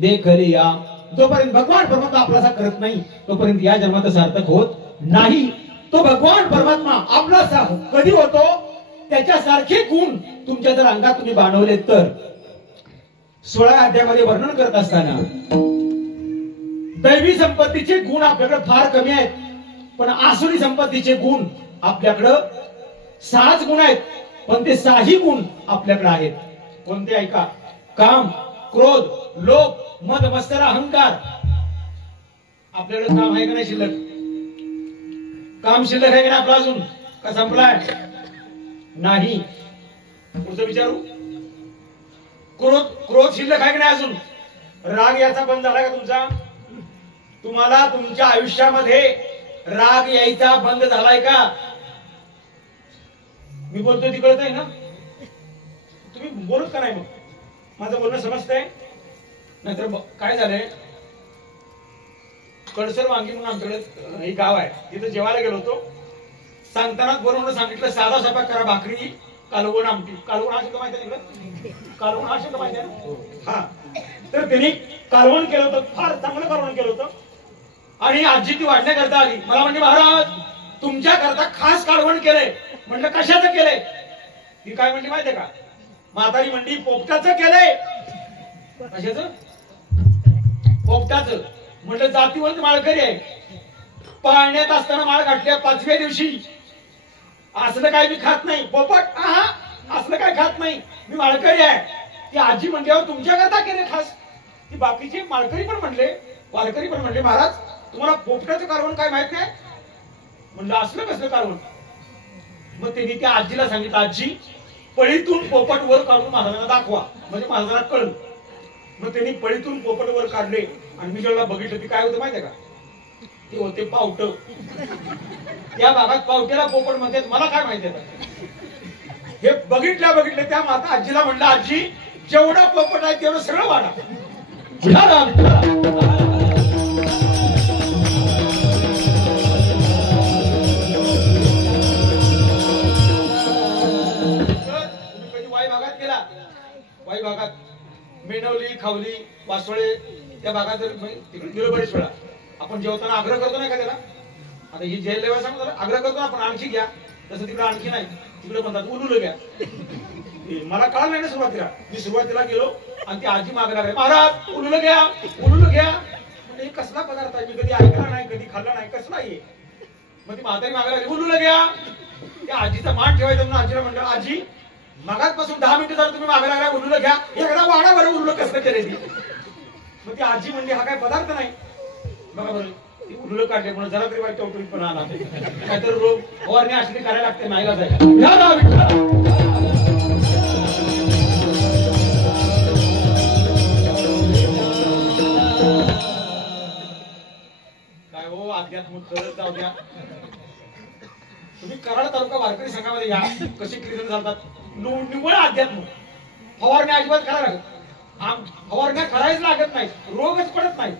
देखलिया. जोपर्यंत भगवान परमात्मा आपलासा करत नाही तोपर्यंत या जन्मात सार्थक होत नाही. तो भगवान परमात्मा आपलासा कधी होतो त्याच्यासारखे गुण तुमच्या जर अंगात तुम्ही बांधवले तर 16 अध्यायामध्ये वर्णन करत असताना दैवी संपत्तीचे गुण आपल्याकडे फार कमी आहेत, पण आसुरी संपत्तीचे गुण आपल्याकडे 6च गुण आहेत, पण ते 6ही गुण आपल्याकडे आहेत. कोणते ऐका? काम, क्रोध, लोभ, मद, मत्सर, अहंकार. आपल्याकडे काम आहे का नाही शिल्लक? काम शिल्लक आहे का नाही आपला अजून? का संपलाय? नाही. पुढचं विचारू. क्रोध शिल्लक आहे का नाही अजून? राग याचा बंद झाला का तुमचा? तुम्हाला तुमच्या आयुष्यामध्ये राग यायचा बंद झालाय का? मी बोलतोय ती कळत आहे ना? तुम्ही बोलत का नाही? मग माझं बोलणं समजतंय? नाहीतर काय झालंय, कडसर वांगी म्हणून आमच्याकडे हे गाव आहे, तिथे जेवायला गेलो होतो. सांगताना बरोबर सांगितलं साधा स्वयंपाक करा, भाकरी, कालवण, आमटी. कालवण हा शब्द माहिती आहे तिकडे? कालवण हा शब्द माहिती आहे? हा. तर त्यांनी कालवण केलं होतं, फार चांगलं कालवण केलं होतं. आणि आजी ती वाढण्याकरता आली. मला म्हणजे महाराज तुमच्या करता खास कालवण केलंय. म्हणलं कशाचं केलंय? ती काय म्हणली माहितीये का? म्हातारी म्हणली पोपटाचं केलंय. कशाचं? पोपटाचं. म्हणलं जातीवंत माळकरी आहे, पाळण्यात असताना माळ घातल्या 5व्या दिवशी. असलं काय मी खात नाही. पोपट असलं काय खात नाही, मी माळकरी आहे. ती आजी म्हणल्यावर तुमच्या करता केले खास. ती बाकीचे माळकरी पण म्हणले, वारकरी पण म्हणले महाराज तुम्हाला पोपटाचं कालवण काय माहित नाही? म्हणलं असलं कसलं कालवण? मग त्यांनी त्या आजीला सांगितलं आजी पळीतून पोपट वर काढून महाराजांना दाखवा, म्हणजे महाराजांना कळलं. मग त्यांनी पळीतून पोपट वर काढले आणि मी जेव्हा बघितलं ती काय होतं माहितीये का? ते होते पावट. त्या भागात पावट्याला पोपट म्हणतात, मला काय माहिती आहे? हे बघितल्या त्या माता आजीला म्हणलं आजी जेवढा पोपट आहे तेवढं सगळं वाढा. वाई भागात मेनवली, खावली, वासोळे त्या भागात तिकडे गेलो बरेच वेळा. आपण जेवताना आग्रह करतो नाही का त्याला? आता ही जेल लेवा सांगतो आग्रह करतो आपण आणखी घ्या, तसं तिकडे आणखी नाही, तिकडे म्हणतात उलुलं घ्या. मला कळलं नाही ना सुरुवातीला. मी सुरुवातीला गेलो आणि ती आजी मागे लागली महाराज उलुलं घ्या, उलुलं घ्या. म्हणजे हे कसला पदार्थ आहे? मी कधी ऐकला नाही, कधी खाल्ला नाही, कसला आहे? मग ती म्हातारी मागे लागली उलुलं घ्या. त्या आजीचा मान ठेवायचा म्हणून आजीला म्हणलं आजी मागापासून 10 मिनिटं जर तुम्ही मागे लागला उलुलं घ्या, एकदा वाडा बरं उलुलं कसं केले ती. मग ती आजी म्हणली हा काय पदार्थ नाही. बघा बरं ती उलुलं काढले म्हणून जरा तरी वाईट टवटवीत पण आला काहीतरी रोग फवारणी असली करायला लागते नाहीला जायला. काय हो अध्यात्म करत जाऊ द्या. तुम्ही कराड तालुका वारकरी संघामध्ये या, कशी कीर्तन चालतात. निव्वळ अध्यात्म. फवारण्या अजिबात करायला लागत, फवारण्या करायच लागत नाही, रोगच पडत नाही.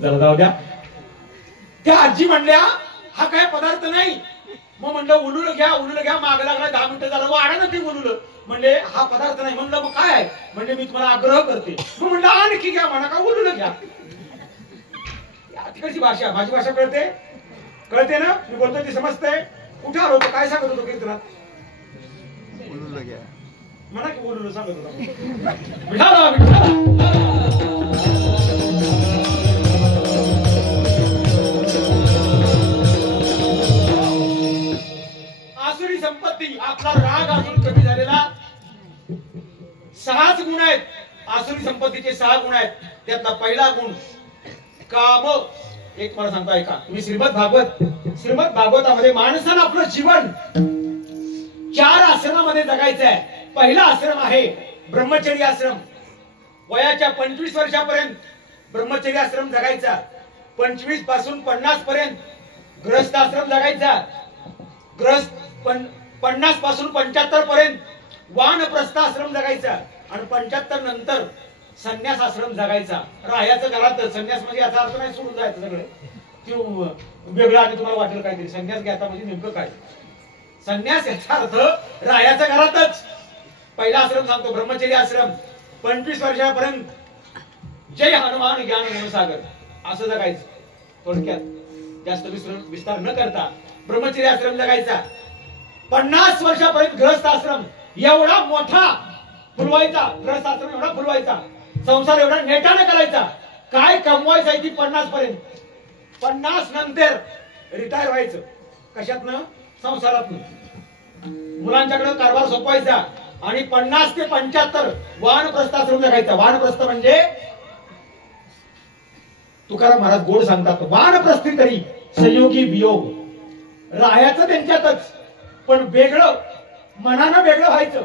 जरा जाऊ द्या. त्या आजी म्हणल्या हा काय पदार्थ नाही. मग म्हणलं उलुलं घ्या, उलुलं घ्या. माग लागला 10 मिनिटं झालं वाढा ना ते उलुलं. म्हणले हा पदार्थ नाही. म्हणलं मग काय आहे? म्हणजे मी तुम्हाला आग्रह करते. मग म्हणलं आणखी घ्या म्हणा का उलुलं घ्या. तिकडची भाषा, माझी भाषा कळते ना? मी बोलतोय ती समजते. कुठे आलो होतो? काय सांगत होतो कीर्तनात? म्हणा की उलुलं सांगत होतो. आसुरी संपत्ती आपला राग अजून कमी झालेला. 6च गुण आहेत. आसुरी संपत्तीचे 6 गुण आहेत. त्यातला पहिला गुण काम. एक मला सांगता ऐका, तुम्ही श्रीमद भागवतामध्ये माणसानं आपलं जीवन 4 आश्रमामध्ये जगायचं आहे. पहिला आश्रम आहे ब्रह्मचर्य आश्रम. वयाच्या 25 वर्षापर्यंत ब्रह्मचर्य आश्रम जगायचा. 25 पासून 50 पर्यंत गृहस्थ आश्रम जगायचा. 50 पासून 75 पर्यंत वानप्रस्थ आश्रम जगायचा. आणि 75 नंतर संन्यास आश्रम जगायचा. राहायचं घरात. संन्यास म्हणजे याचा अर्थ नाही सोडून जायचं सगळं, ते वेगळं आणि तुम्हाला वाटेल काहीतरी. संन्यास घ्यायचा म्हणजे नेमकं काय? संन्यास याचा अर्थ राहायचा घरातच. पहिला आश्रम सांगतो ब्रह्मचर्य आश्रम. 25 वर्षापर्यंत जय हनुमान ज्ञान गुणसागर असं जगायचं. थोडक्यात जास्त विस्तार न करता ब्रह्मचर्य आश्रम जगायचा. 50 वर्षापर्यंत गृहस्थ आश्रम एवढा मोठा फुलवायचा. गृहस्थ आश्रम एवढा फुलवायचा. संसार एवढा नेटाने करायचा. काय कमवायचं आहे ती 50 पर्यंत. 50 नंतर रिटायर व्हायचं. कशातनं? संसारातनं. मुलांच्याकडे कारभार सोपवायचा आणि 50 ते 75 वानप्रस्थ आश्रम जगायचा. वानप्रस्थ म्हणजे तुकाराम महाराज गोड सांगतात, वानप्रस्थी तरी संयोगी वियोग. राहायचं त्यांच्यातच पण वेगळं, मनानं वेगळं व्हायचं,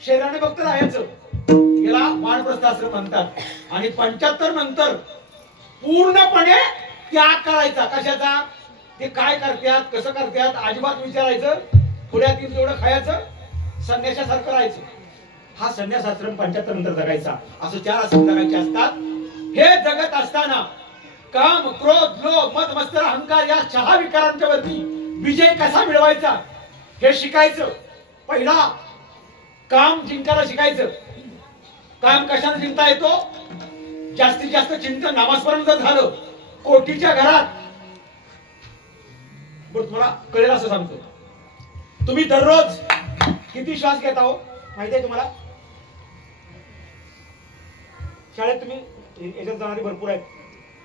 शरीराने फक्त राहायचं. याला वानप्रस्थ आश्रम म्हणतात. आणि 75 नंतर पूर्णपणे त्याग करायचा. कशाचा? ते काय करतात, कसं करतात अजिबात विचारायचं. पुढ्यात येईल तेवढं खायचं, संन्यासासारखं राहायचं. हा संन्यास आश्रम 75 नंतर जगायचा. असं 4 आश्रम जगायचे असतात. हे जगत असताना काम, क्रोध, लोभ, मद, मत्सर, अहंकार या 6 विकारांच्या वरती विजय कसा मिळवायचा हे शिकायचं. पहिला काम जिंकायला शिकायचं. काम कशाने जिंकता येतो? जास्तीत जास्त चिंतन, नामस्मरण जर झालं कोटीच्या घरात. बरं तुम्हाला कळेल असं सांगतो. तुम्ही दररोज किती श्वास घेता हो माहिती आहे तुम्हाला? शाळेत तुम्ही याच्यात जाणारी भरपूर आहेत.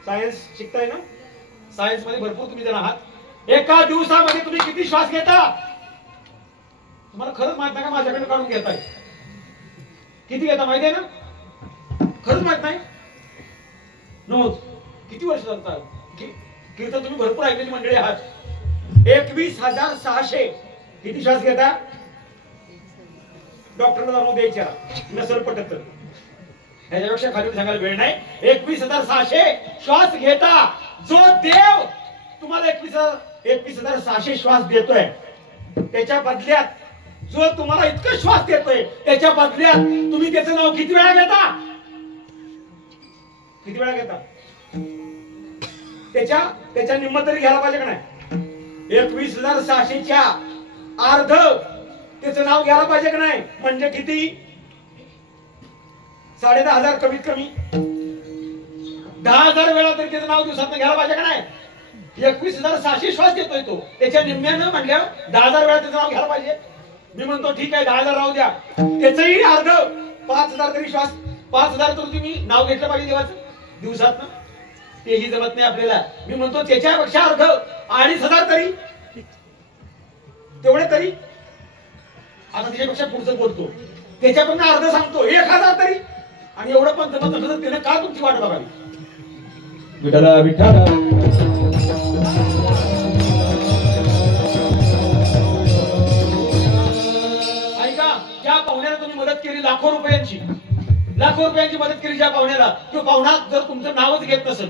सायन्स शिकताय ना? सायन्स मध्ये भरपूर तुम्ही जण आहात. एका दिवसामध्ये तुम्ही किती श्वास घेता? तुम्हाला खरंच माहित नाही का? माझ्याकडे काढून घेताय. किती घेता माहिती आहे ना? खरंच माहित नाही? नोंद किती वर्ष चालतात? कीर्तन तुम्ही भरपूर ऐकलेली मंडळी आहात. 21,600 किती श्वास घेता? डॉक्टरला जाऊन द्यायच्या नसल पटत तर. ह्याच्यापेक्षा खाली सांगायला वेळ नाही. 21,600 श्वास घेता. जो देव तुम्हाला 21,600 श्वास देतोय त्याच्या बदल्यात, जो तुम्हाला इतकं श्वास देतोय त्याच्या बदल्यात तुम्ही त्याचं नाव किती वेळा घेता? किती वेळा घेता? त्याच्या निम्म तरी घ्यायला पाहिजे का नाही? 21,600 च्या अर्ध त्याचं नाव घ्यायला पाहिजे का नाही? म्हणजे किती? 10,500 कमीत कमी. 10,000 वेळा तरी त्याचं नाव दिवसात घ्यायला पाहिजे का नाही? 21,600 श्वास घेतोय तो. त्याच्या निम्म्यानं म्हणल्यावर 10,000 वेळा त्याचं नाव घ्यायला पाहिजे. मी म्हणतो ठीक आहे 10,000 राहू द्या. त्याचंही अर्ध 5,000 तरी श्वास. 5,000 तर तुम्ही नाव घेतलं पाहिजे देवाचं दिवसात ना. तेही जमत नाही आपल्याला. मी म्हणतो त्याच्यापेक्षा अर्ध 2,500 तरी, तेवढे तरी. आता त्याच्यापेक्षा पुढचं बोलतो. त्याच्याकडून अर्ध सांगतो 1,000 तरी. आणि एवढं पण जमत नसलं त्याने का तुमची वाट बघावी? विठ्ठला विठ्ठला. ऐका, ज्या पाहुण्याला तुम्ही मदत केली लाखो रुपयांची मदत केली ज्या पाहुण्याला, तो पाहुणा जर तुमचं नावच घेत नसेल,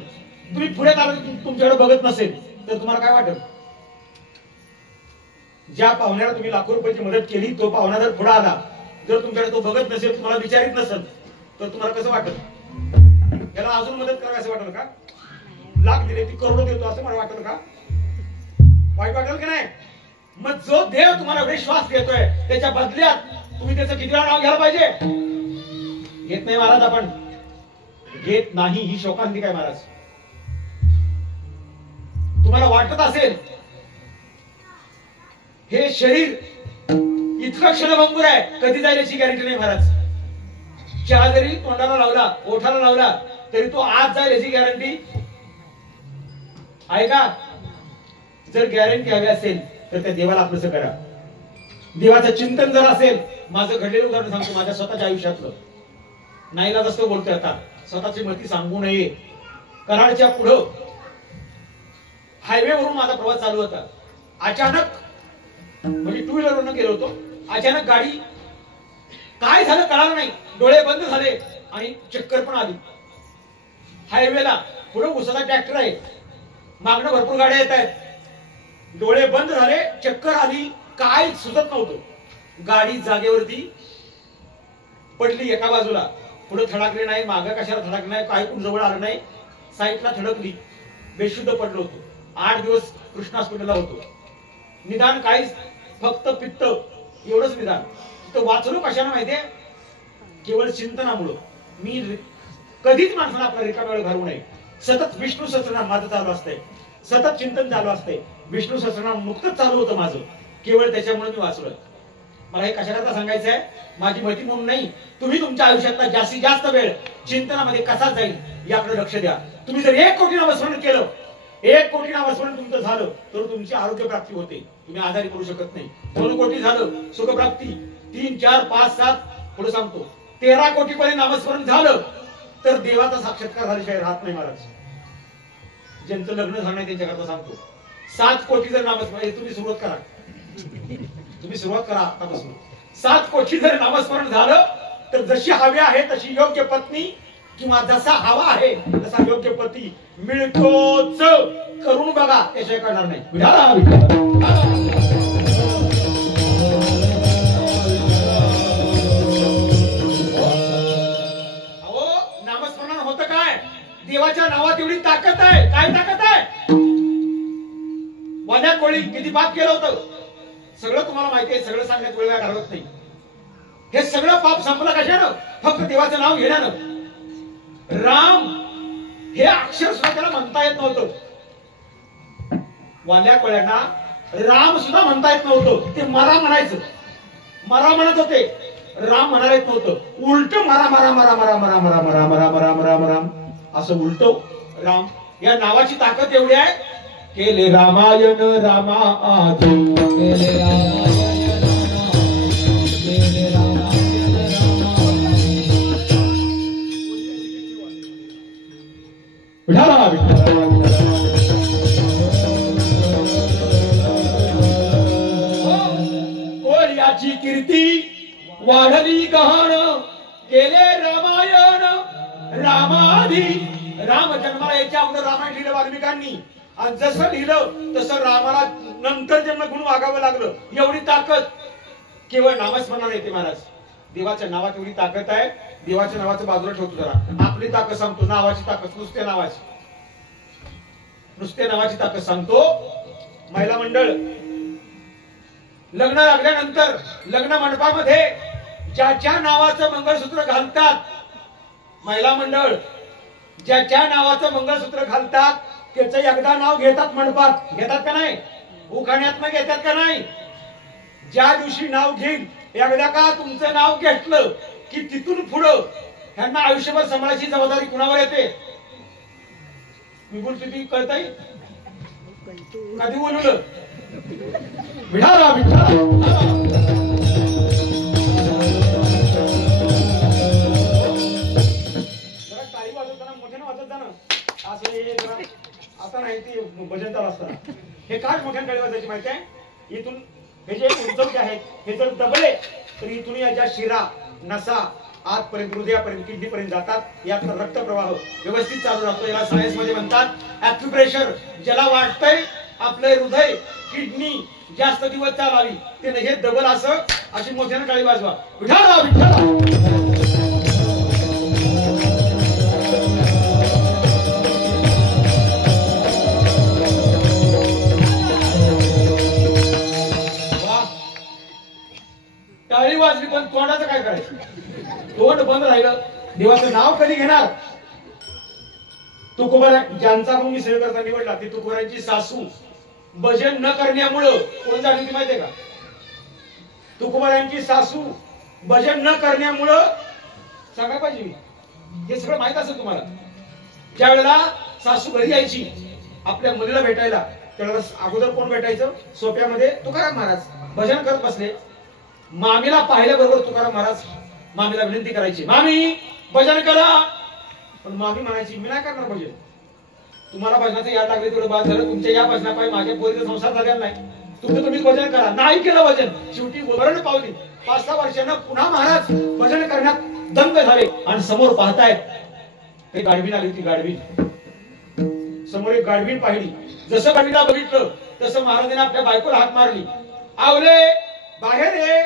तुम्ही पुढे आला तुमच्याकडे बघत नसेल तर तुम्हाला काय वाटेल? ज्या पाहुण्याला तुम्ही लाखो रुपयाची मदत केली तो पाहुणा जर पुढे आला, जर तुमच्याकडे तो बघत नसेल, तुम्हाला विचारित नसेल तर तुम्हाला कसं वाटेल? त्याला अजून मदत करा असं वाटेल का? लाख दिले ती करोड देतो असं मला वाटेल का? वाईट वाटेल की नाही? मग जो देव तुम्हाला एवढे श्वास देतोय त्याच्या बदल्यात तुम्ही त्याचं किती वेळा नाव घ्यायला पाहिजे? घेत नाही महाराज आपण. घेत नाही ही शोकांतिका आहे महाराज. तुम्हाला वाटत असेल हे शरीर इतकं क्षणभंगुर आहे, कधी जाईल याची गॅरंटी नाही महाराज. चहा जरी तोंडाला लावला, ओठाला लावला तरी तो आज जाईल याची गॅरंटी आहे का? जर गॅरंटी हवी असेल तर त्या देवाला आपलंसं करा. देवाचं चिंतन जर असेल, माझं घडलेलं उदाहरण सांगतो माझ्या स्वतःच्या आयुष्यातलं. नाहीला जसं बोलतोय आता, स्वतःची मती सांगू नये. कराडच्या पुढं हायवे वरून माझा प्रवास चालू होता. अचानक म्हणजे 2 व्हीलर वरून गेलो होतो. अचानक गाडी काय झालं कळालं नाही, डोळे बंद झाले आणि चक्कर पण आली. हायवेला पुढे उसाचा ट्रॅक्टर आहे, मागणं भरपूर गाड्या येत आहेत. डोळे बंद झाले, चक्कर आली, काय सुचत नव्हतं. गाडी जागेवरती पडली एका बाजूला. पुढे थडकले नाही, मागं कशाला थडकले नाही, काही पण जवळ आलं नाही. साईडला थडकली, बेशुद्ध पडलो होतो. 8 दिवस कृष्णा हॉस्पिटलला होतो. निदान काहीच फक्त पित्त एवढंच निदान. तर वाचलो कशाने माहितीये? केवळ चिंतनामुळं. मी कधीच माणसाला आपला रिकामा वेळ घालवू नये. सतत विष्णू सहस्रनाम माझं चालू असतंय, सतत चिंतन चालू असतंय. विष्णू सहस्रनाम नुकतंच चालू होतं माझं, केवळ त्याच्यामुळे मी वाचलोय. मला हे कशाला सांगायचं आहे? माझी मती म्हणून नाही. तुम्ही तुमच्या आयुष्यातला जास्तीत जास्त वेळ चिंतनामध्ये कसा जाईल याकडे लक्ष द्या. तुम्ही जर 1 कोटी नामस्मरण केलं, 1 कोटी नामस्मरण तुमचं झालं तर तुमची आरोग्य प्राप्ती होते. तुम्ही आजारी पडू शकत नाही. 2 कोटी झालं सुखप्राप्ती, 3, 4, 5, 7 पुढे सांगतो 13 कोटी पर्यंत नामस्मरण झालं तर देवाचा साक्षात्कार झाल्याशिवाय राहत नाही महाराज. ज्यांचं लग्न झालं नाही त्यांच्याकरता सांगतो 7 कोटी जर नामस्मरण, तुम्ही सुरुवात करा, तुम्ही सुरुवात करा आतापासून. 7 कोटी जर नामस्मरण झालं तर जशी हवी आहे तशी योग्य पत्नी किंवा जसा हवा आहे तसा योग्य पती मिळतोच. करून बघा, त्याशिवाय करणार नाही. अहो नामस्मरण होतं काय? देवाच्या नावात एवढी ताकद आहे. काय ताकद आहे? वाद्या कोळी किती पाप केलं होतं सगळं तुम्हाला माहिती आहे. सगळं सांगण्यात वेळ घालवत नाही. हे सगळं पाप संपलं कशानं? फक्त देवाचं नाव घेण्यानं. राम हे अक्षर सुद्धा त्याला म्हणता येत नव्हतं. वाल्या कोळ्यांना राम सुद्धा म्हणता येत नव्हतं. ते मरा म्हणायचं, मरा म्हणत होते, राम म्हणायला येत नव्हतं. उलट मरा मरा मरा मरा मरा मरा मरा मरा मरा मरा मरा असं उलट राम. या नावाची ताकद एवढी आहे. केले रामायण रामा आधी, केले रामायण रामा, केले रामायण रामा. कोळ्याची कीर्ती वाढली गहन, केले रामायण रामाधी. राम जन्माला याच्या अगोदर रामायण लिहिलं वाल्मिकांनी, आणि जसं लिहिलं तसं रामाला नंतर जन्म घेऊन वागावं लागलं. एवढी ताकद केवळ नामस्मरणाला येते महाराज. देवाच्या नावात एवढी ताकद आहे. देवाच्या नावाचं बाजूला ठेवतो जरा. आपली ताकद सांगतो, नावाची ताकद, नुसत्या नावाची, नुसत्या नावाची ताकद सांगतो. महिला मंडळ लग्न लागल्यानंतर लग्न मंडपामध्ये ज्याच्या नावाचं मंगळसूत्र घालतात, महिला मंडळ ज्याच्या नावाचं मंगळसूत्र घालतात त्याचं एकदा नाव घेतात मंडपात. घेतात का नाही? उखाण्यात घेतात का नाही? ज्या दिवशी नाव घेईल एकदा का तुमचं नाव घेतलं की तिथून पुढं ह्यांना आयुष्यभर सांभाळायची जबाबदारी कुणावर येते? मी बोलतो ती कळताय कधी बोलवलं विठाला विठाला. जरा टाळी वाजवताना मोठ्याने वाजत जा ना. असं आता नाही ती भजन चालू असताना हे काय मोठ्याने टाळी वाजायची माहिती आहे? इथून हे जे उंचवटे आहेत हे जर दबले तर इथून या ज्या शिरा नसा आतपर्यंत हृदयापर्यंत किडनीपर्यंत जातात. यात रक्तप्रवाह व्यवस्थित चालू राहतो. याला सायन्स मध्ये म्हणतात ॲक्युप्रेशर. ज्याला वाटतंय आपलं हृदय किडनी जास्त दिवस चालावी ते हे दबल असं अशी मोठ्याने टाळी वाजवा. विठाला विठाला. टाळी वाजली पण तोंडाचं काय करायचं? तोंड बंद राहिलं. देवाचं नाव कधी घेणार? तुकोबारा ज्यांचा मग मी सेवा करता निवडला ती तुकोबारांची सासू भजन न करण्यामुळं कोण झाली ती माहितीये का? तुकोबारांची सासू भजन न करण्यामुळं सांगा पाहिजे मी. हे सगळं माहित असेल तुम्हाला. ज्या वेळेला सासू घरी यायची आपल्या मुलीला भेटायला त्यावेळेला अगोदर कोण भेटायचं? सोप्यामध्ये तुकाराम महाराज भजन करत बसले. मामीला पाहिल्याबरोबर तुकाराम महाराज मामीला विनंती करायची, मामी भजन करा. पण मामी म्हणायची मी नाही करणार भजन. तुम्हाला भजनाचं याद लागले तेवढं बाद झालं. तुमच्या या भजनापायी माझ्या पोरीचा संसार झालेला नाही. तुमचं तुम्हीच भजन करा. नाही केलं भजन. शेवटी मरण पावली. 5-6 वर्षांना पुन्हा महाराज भजन करण्यात दंग झाले आणि समोर पाहतायत ते गाढवीन आली होती. गाढवीन समोर एक गाढवीन पाहिली. जसं गाढवीला बघितलं तसं महाराजांनी आपल्या बायकोला हात मारली. आवले बाहेर ये.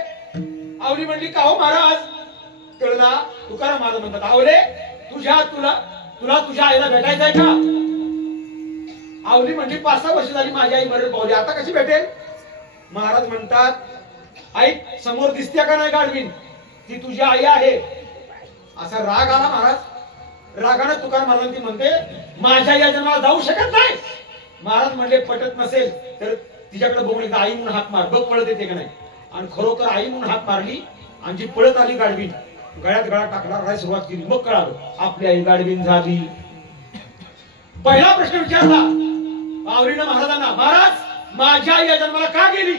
आवली म्हणली का हो महाराज? कळला तुकाराम महाराज म्हणतात आवले तुला तुझ्या आईला भेटायचंय का? आवली म्हणली 5-6 वर्ष झाली माझी आई मरण पावली, आता कशी भेटेल? महाराज म्हणतात, आई समोर दिसते का नाही गाढवीन, ती तुझी आई आहे. असा राग आला महाराज. रागाने तुकाराम महाराज ती म्हणते, माझ्या या जन्माला जाऊ शकत नाही. महाराज म्हणले, पटत नसेल तर तिच्याकडे बघून एकदा आई म्हणून हाक मार, बघ पळत येते का नाही. आणि खरोखर आई म्हणून हाक मारली आणि जी पळत आली गाढवीन, गळ्यात गळा टाकला, रडायला सुरुवात केली. मग कळालं आपली आई गाढवीन झाली. पहिला प्रश्न विचारला आवरीनं महाराजांना, महाराज माझ्या या जन्माला का गेली.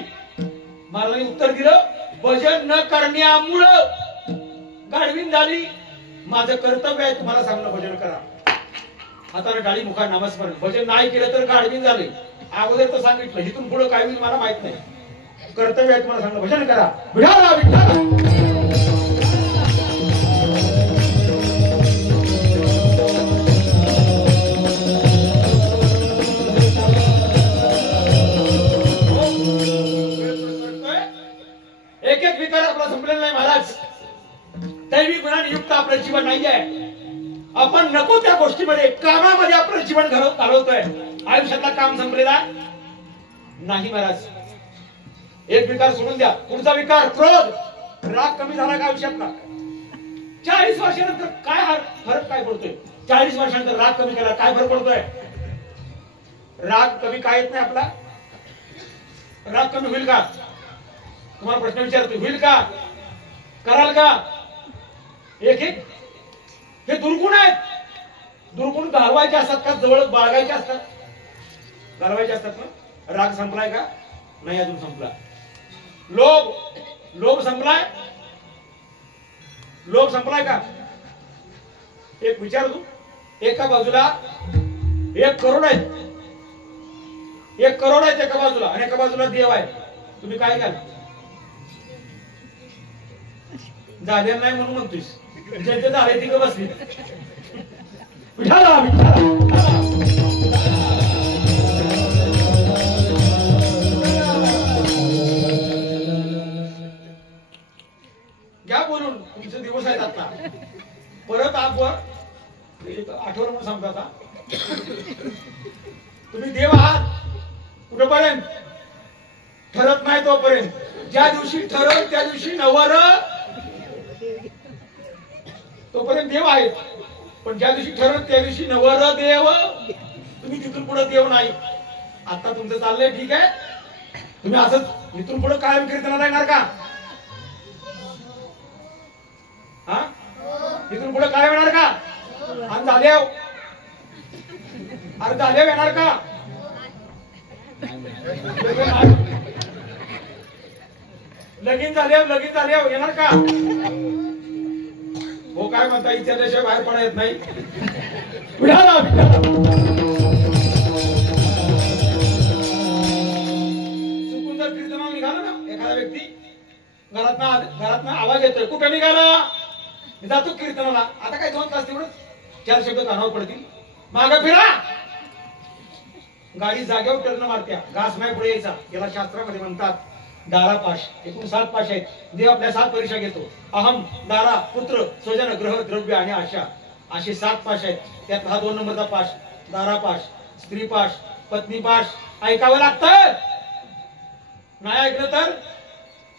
महाराजांनी उत्तर दिलं, भजन न करण्यामुळं गाढवीन झाली. माझं कर्तव्य आहे तुम्हाला सांगणं, भजन करा. हाताने टाळी, मुखा नामस्मरण. भजन नाही केलं तर गाढवीन झाले. अगोदर तर सांगितलं, इथून पुढे काय होईल मला माहित नाही. कर्तव्य आहे तुम्हाला सांगणं, भजन करा. विठाला विठाला. एक एक विकार आपला संपलेला नाही महाराज. दैवी गुणाने युक्त आपलं जीवन नाहीये. आपण नको त्या गोष्टीमध्ये, कामामध्ये आपलं जीवन घालवतोय. आयुष्यातला काम संपलेला नाही महाराज. एक विकार सोडून द्या. पुढचा विकार क्रोध. राग कमी झाला का आयुष्यातला? 40 वर्षानंतर काय फरक काय पडतोय? 40 वर्षानंतर राग कमी केला काय फरक पडतोय? राग कमी काय येत नाही आपला? राग कमी होईल का? तुम्हाला प्रश्न विचारतो, होईल का? कराल का? एक एक हे दुर्गुण आहेत. दुर्गुण घालवायचे असतात का जवळ बाळगायचे असतात? घालवायचे असतात ना. राग संपलाय का? नाही अजून संपला. लोभ संपलाय? लोभ संपलाय का? एक विचार तू, एका बाजूला 1 करोड आहेत. 1 करोड आहेत एका बाजूला आणि एका बाजूला देव आहे. तुम्ही काय घ्याल? झाले नाही म्हणून म्हणतोस. ज्यांचे झाले ती बसली. विठाला विठाला. घ्या बोलून, तुमचे दिवस आहेत आता. परत आपण आठवण म्हणून सांगता आता, तुम्ही देव आहात कुठपर्यंत ठरत नाही तोपर्यंत. ज्या दिवशी ठरल त्या दिवशी नवर तोपर्यंत देव आहेत. पण ज्या दिवशी ठरल त्या दिवशी नवर देव. तुम्ही तिथून पुढे देव नाही. आता तुमचं चाललंय ठीक आहे. तुम्ही असंच इथून पुढे कायम कीर्तनाला येणार का? हा, इथून पुढे कायम येणार का? आणि झाल्याव अरे झाल्याव येणार का? लगीन झाल्यावर येणार का? हो काय म्हणता, विचारल्याशिवाय बाहेर पडा येत नाही. चुकून जर कीर्तनाला निघाला ना एखादा व्यक्ती, घरातनं आवाज येतोय, कुठे निघाला? जातो कीर्तनाला. आता काय 2 तास तेवढं 4 शब्द कानावर पडतील. मागं फिरा. गाडी जागेवर टर्न मारत्या. घास नाही पुढे यायचा. याला शास्त्रामध्ये म्हणतात दारापाश. एकूण 7 पाश आहेत. देव आपल्या 7 परीक्षा घेतो. अहम, दारा, पुत्र, स्वजन, ग्रह, द्रव्य आणि आशा. असे 7 पाश आहेत. त्यात हा 2 नंबरचा पाश दारापाश. स्त्रीपाश, पत्नीपाश. ऐकावं लागतं. नाही ऐकलं तर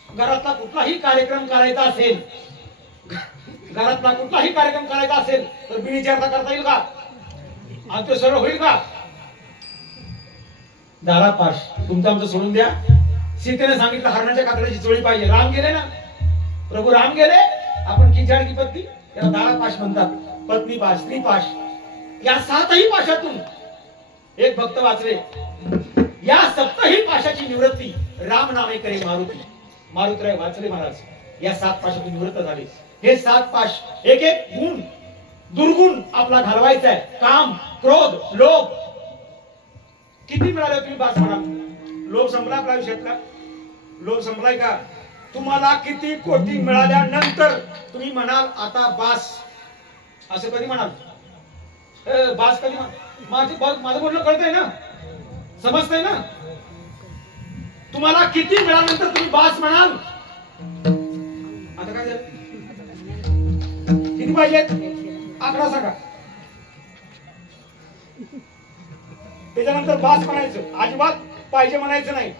घरातला कुठलाही कार्यक्रम करायचा असेल, तर बिनविचारता करता येईल का? आणि ते सरळ होईल का? दारापाश तुमचं आमचं सोडून द्या. सीतेने सांगितलं हरणाच्या कातड्याची चोळी पाहिजे. राम गेले ना, प्रभू राम गेले. आपण किंचाड की पत्नी, त्याला दारापाश म्हणतात. पत्नीपाश, स्त्रीपाश, या 7ही पाशातून एक भक्त वाचले. या 7ही पाशाची निवृत्ती राम नामे करे मारुती. मारुतराय वाचले महाराज. या 7 पाशातून निवृत्त झाले. हे 7 पाश, एक एक गुण, दुर्गुण आपला घालवायचा आहे. काम, क्रोध, लोभ. किती मिळाले तुम्ही बास म्हणा. लोभ संपला आपल्या आयुष्यातला? लोभ संपलाय का? तुम्हाला किती कोटी मिळाल्यानंतर तुम्ही म्हणाल आता बास? असं कधी म्हणाल? बास कधी माझं बोलणं कळतंय ना, समजतंय ना? तुम्हाला किती मिळाल्यानंतर तुम्ही बास म्हणाल? आता काय झालं? किती पाहिजेत? आकडा सांगा. त्याच्यानंतर बास म्हणायचं, अजिबात पाहिजे म्हणायचं नाही.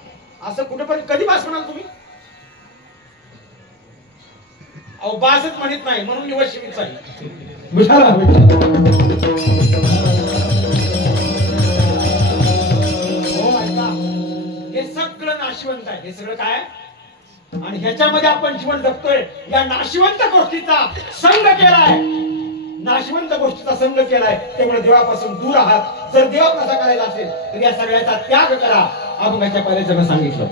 असं कुठेपर्यंत कधी बास म्हणाल तुम्ही? अहो बासच म्हणत नाही म्हणून निवड शिवीच आहे. हे सगळं नाशिवंत आहे. हे सगळं काय आणि ह्याच्यामध्ये आपण जीवन जगतोय. या नाशिवंत गोष्टीचा संग केलाय, नाशिवंत गोष्टीचा संग केलाय. त्यामुळे देवापासून दूर आहात. जर देव कसा करायला असेल तर या सगळ्याचा त्याग करा. अभंगाच्या पहिल्याचं सांगितलं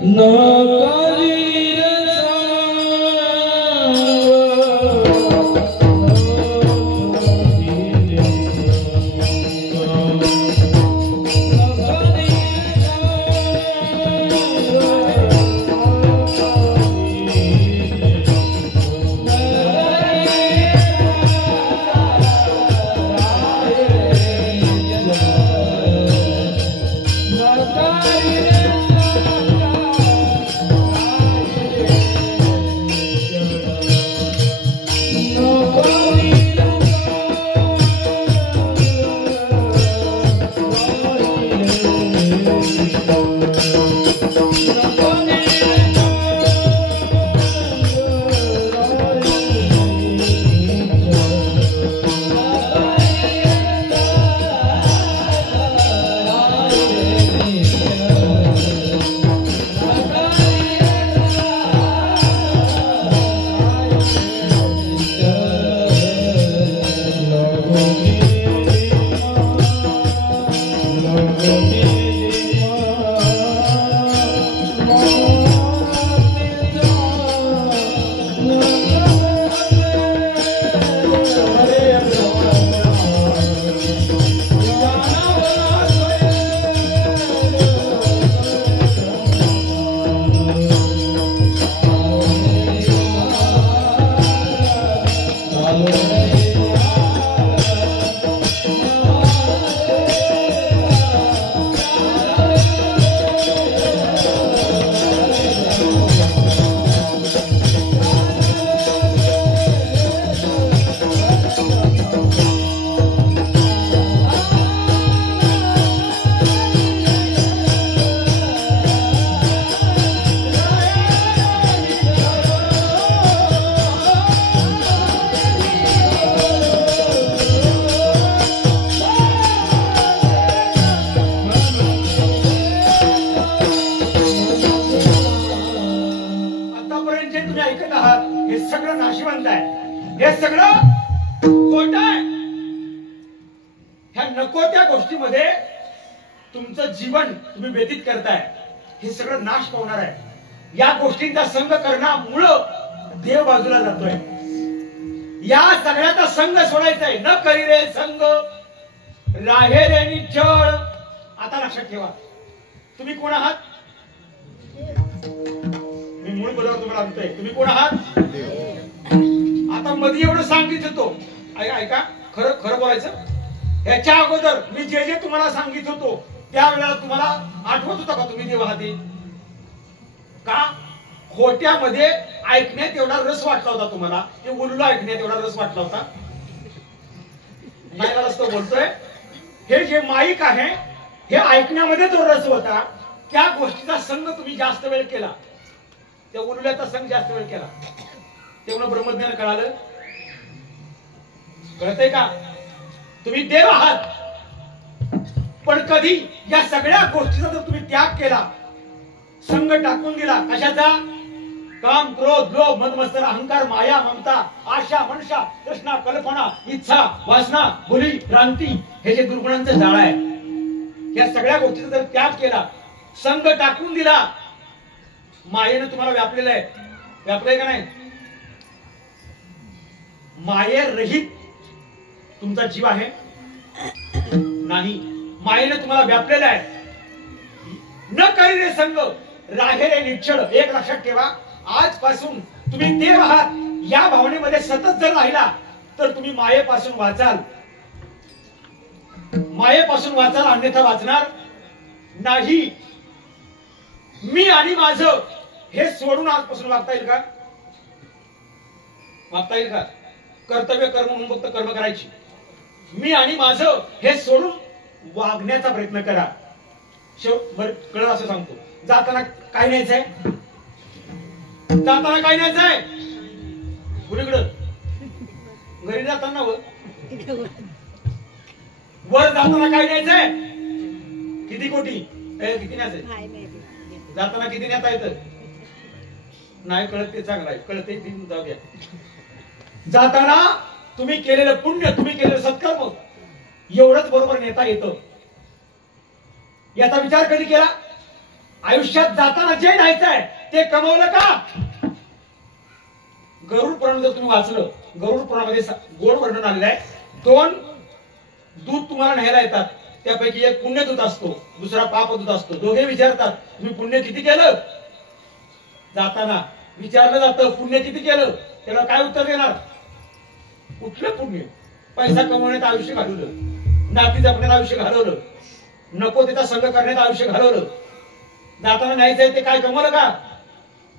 तुमचं जीवन तुम्ही व्यतीत करताय. हे सगळं नाश पावणार आहे. या गोष्टींचा संग करण्यामुळं देव बाजूला जातोय. या सगळ्याचा संग सोडायचा आहे. न करी रे संग राहे रे निश्चळ. आता लक्षात ठेवा तुम्ही कोण आहात. मी मूळ बोलावर तुम्हाला सांगतोय तुम्ही कोण आहात. आता मध्ये एवढं सांगित होतो ऐका खरं खरं बोलायचं. याच्या अगोदर मी जे जे तुम्हाला सांगित होतो त्यावेळेला तुम्हाला आठवत होता का तुम्ही देव आहात का. खोट्यामध्ये ऐकण्यात एवढा रस वाटला होता तुम्हाला. ते उरलं ऐकण्यात एवढा रस वाटला होता. नाही रस तो बोलतोय. हे जे माईक आहे हे ऐकण्यामध्ये जो रस होता त्या गोष्टीचा संग तुम्ही जास्त वेळ केला. त्या उरल्याचा संग जास्त वेळ केला. तेवढं ब्रह्मज्ञान कळालं. कळतंय का. तुम्ही देव आहात पण कधी या सगळ्या गोष्टीचा जर तुम्ही त्याग केला, संग टाकून दिला. कशाचा. काम क्रोध लोभ मद मत्सर अहंकार माया ममता आशा मनशा तृष्णा कल्पना इच्छा वासना भुली भ्रांती हे जे दुर्गुणांचं जाळ आहे या सगळ्या गोष्टीचा जर त्याग केला, संग टाकून दिला, मायेनं तुम्हाला व्यापलेलं आहे. व्यापलंय का नाही. माये रहित तुमचा जीव आहे नाही. मायेने तुम्हाला व्यापलेला आहे. न करी रे संग राहे रे निश्चळ. एक लक्षात ठेवा आजपासून तुम्ही देव आहात या भावनेमध्ये सतत जर राहिला तर तुम्ही मायेपासून वाचाल. मायेपासून वाचाल अन्यथा वाचणार नाही. मी आणि माझं हे सोडून आजपासून वागता येईल का. वागता येईल का. कर्तव्य कर्म म्हणून फक्त कर्म करायची. मी आणि माझं हे सोडून वागण्याचा प्रयत्न करा. बरं कळलं असं सांगतो. जाताना काय न्यायचंय? जाताना काय न्यायचंय? कुणीकडं? घरी जाताना वर जाताना काय न्यायचंय? किती कोटी? किती न्यायचंय? जाताना किती नेता येतं? नाही कळत ते चांगलं आहे, कळते जाऊ द्या. जाताना तुम्ही केलेलं पुण्य, तुम्ही केलेलं सत्कर्म एवढंच बरोबर नेता येतं. याचा विचार कधी केला? आयुष्यात जाताना जे न्यायचंय ते कमवलं का? गरुड पुराण जर तुम्ही वाचलं, गरुड पुराणामध्ये गोड वर्णन आलेलं आहे. 2 दूत तुम्हाला न्यायला येतात, त्यापैकी एक पुण्यदूत असतो, दुसरा पापदूत असतो. दोघे विचारतात तुम्ही पुण्य किती केलं? जाताना विचारलं जातं पुण्य किती केलं? त्याला काय उत्तर देणार? कुठलं पुण्य? पैसा कमवण्यात आयुष्य घालवलं, नाती जपण्यात आयुष्य घालवलं, नको त्याचा संग करण्यात आयुष्य घालवलं. जाताना न्यायचंय ते काय कमवलं का?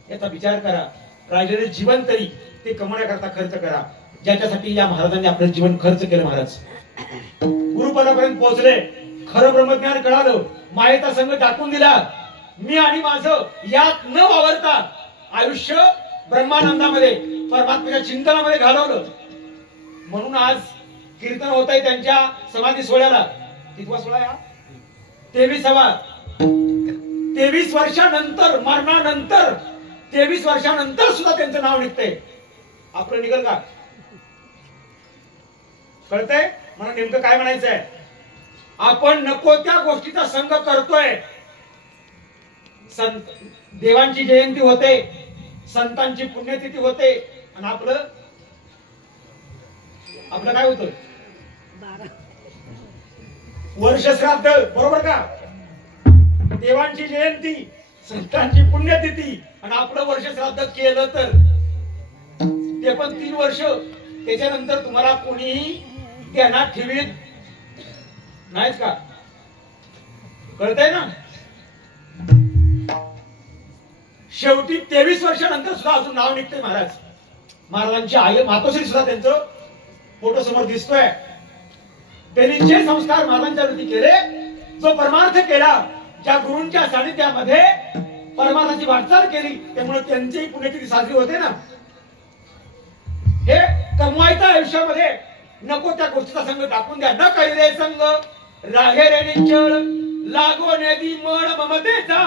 याचा विचार करा. राहिलेलं जीवन तरी ते कमवण्याकरता खर्च करा, ज्याच्यासाठी या महाराजांनी आपलं जीवन खर्च केलं. महाराज गुरुपदापर्यंत पोहोचले, खरं ब्रह्मज्ञान कळालं, मायेचा संग टाकून दिला. मी आणि माझं यात न वावरता आयुष्य ब्रह्मानंदामध्ये, परमात्म्याच्या चिंतनामध्ये घालवलं. म्हणून आज कीर्तन होत आहे त्यांच्या समाधी सोहळ्याला. कितवा सोहळा आहे? 23वा. 23 वर्षानंतर, मरणानंतर 23 वर्षानंतर सुद्धा त्यांचं नाव निघतंय. आपलं निघल का? कळतंय मला नेमकं काय म्हणायचंय? आपण नको त्या गोष्टीचा संग करतोय. संत देवांची जयंती होते, संतांची पुण्यतिथी होते, आणि आपलं काय होतं? वर्षश्राद्ध. बरोबर का? देवांची जयंती, संतांची पुण्यतिथी, आणि आपलं वर्षश्राद्ध केलं तर ते पण 3 वर्ष. त्याच्यानंतर तुम्हाला कोणीही ध्यानात ठेवीत नाहीच का? कळतंय ना? शेवटी 23 वर्षानंतर सुद्धा अजून नाव निघते. महाराजांची आई मातोश्री सुद्धा त्यांचं फोटो समोर दिसतोय. त्यांनी जे संस्कार महाराजांच्या वरती केले, जो परमार्थ केला, ज्या गुरूंच्या सानिध्यामध्ये परमार्थाची वाटचाल केली, त्यामुळे त्यांची पुण्यतिथी साजरी होते ना. हे कमवायचं आयुष्यामध्ये नको त्या गोष्टीचा संग टाकून द्या. न कैरे संग राहे रे निश्चळ, लागो नेदी मळ ममतेचा.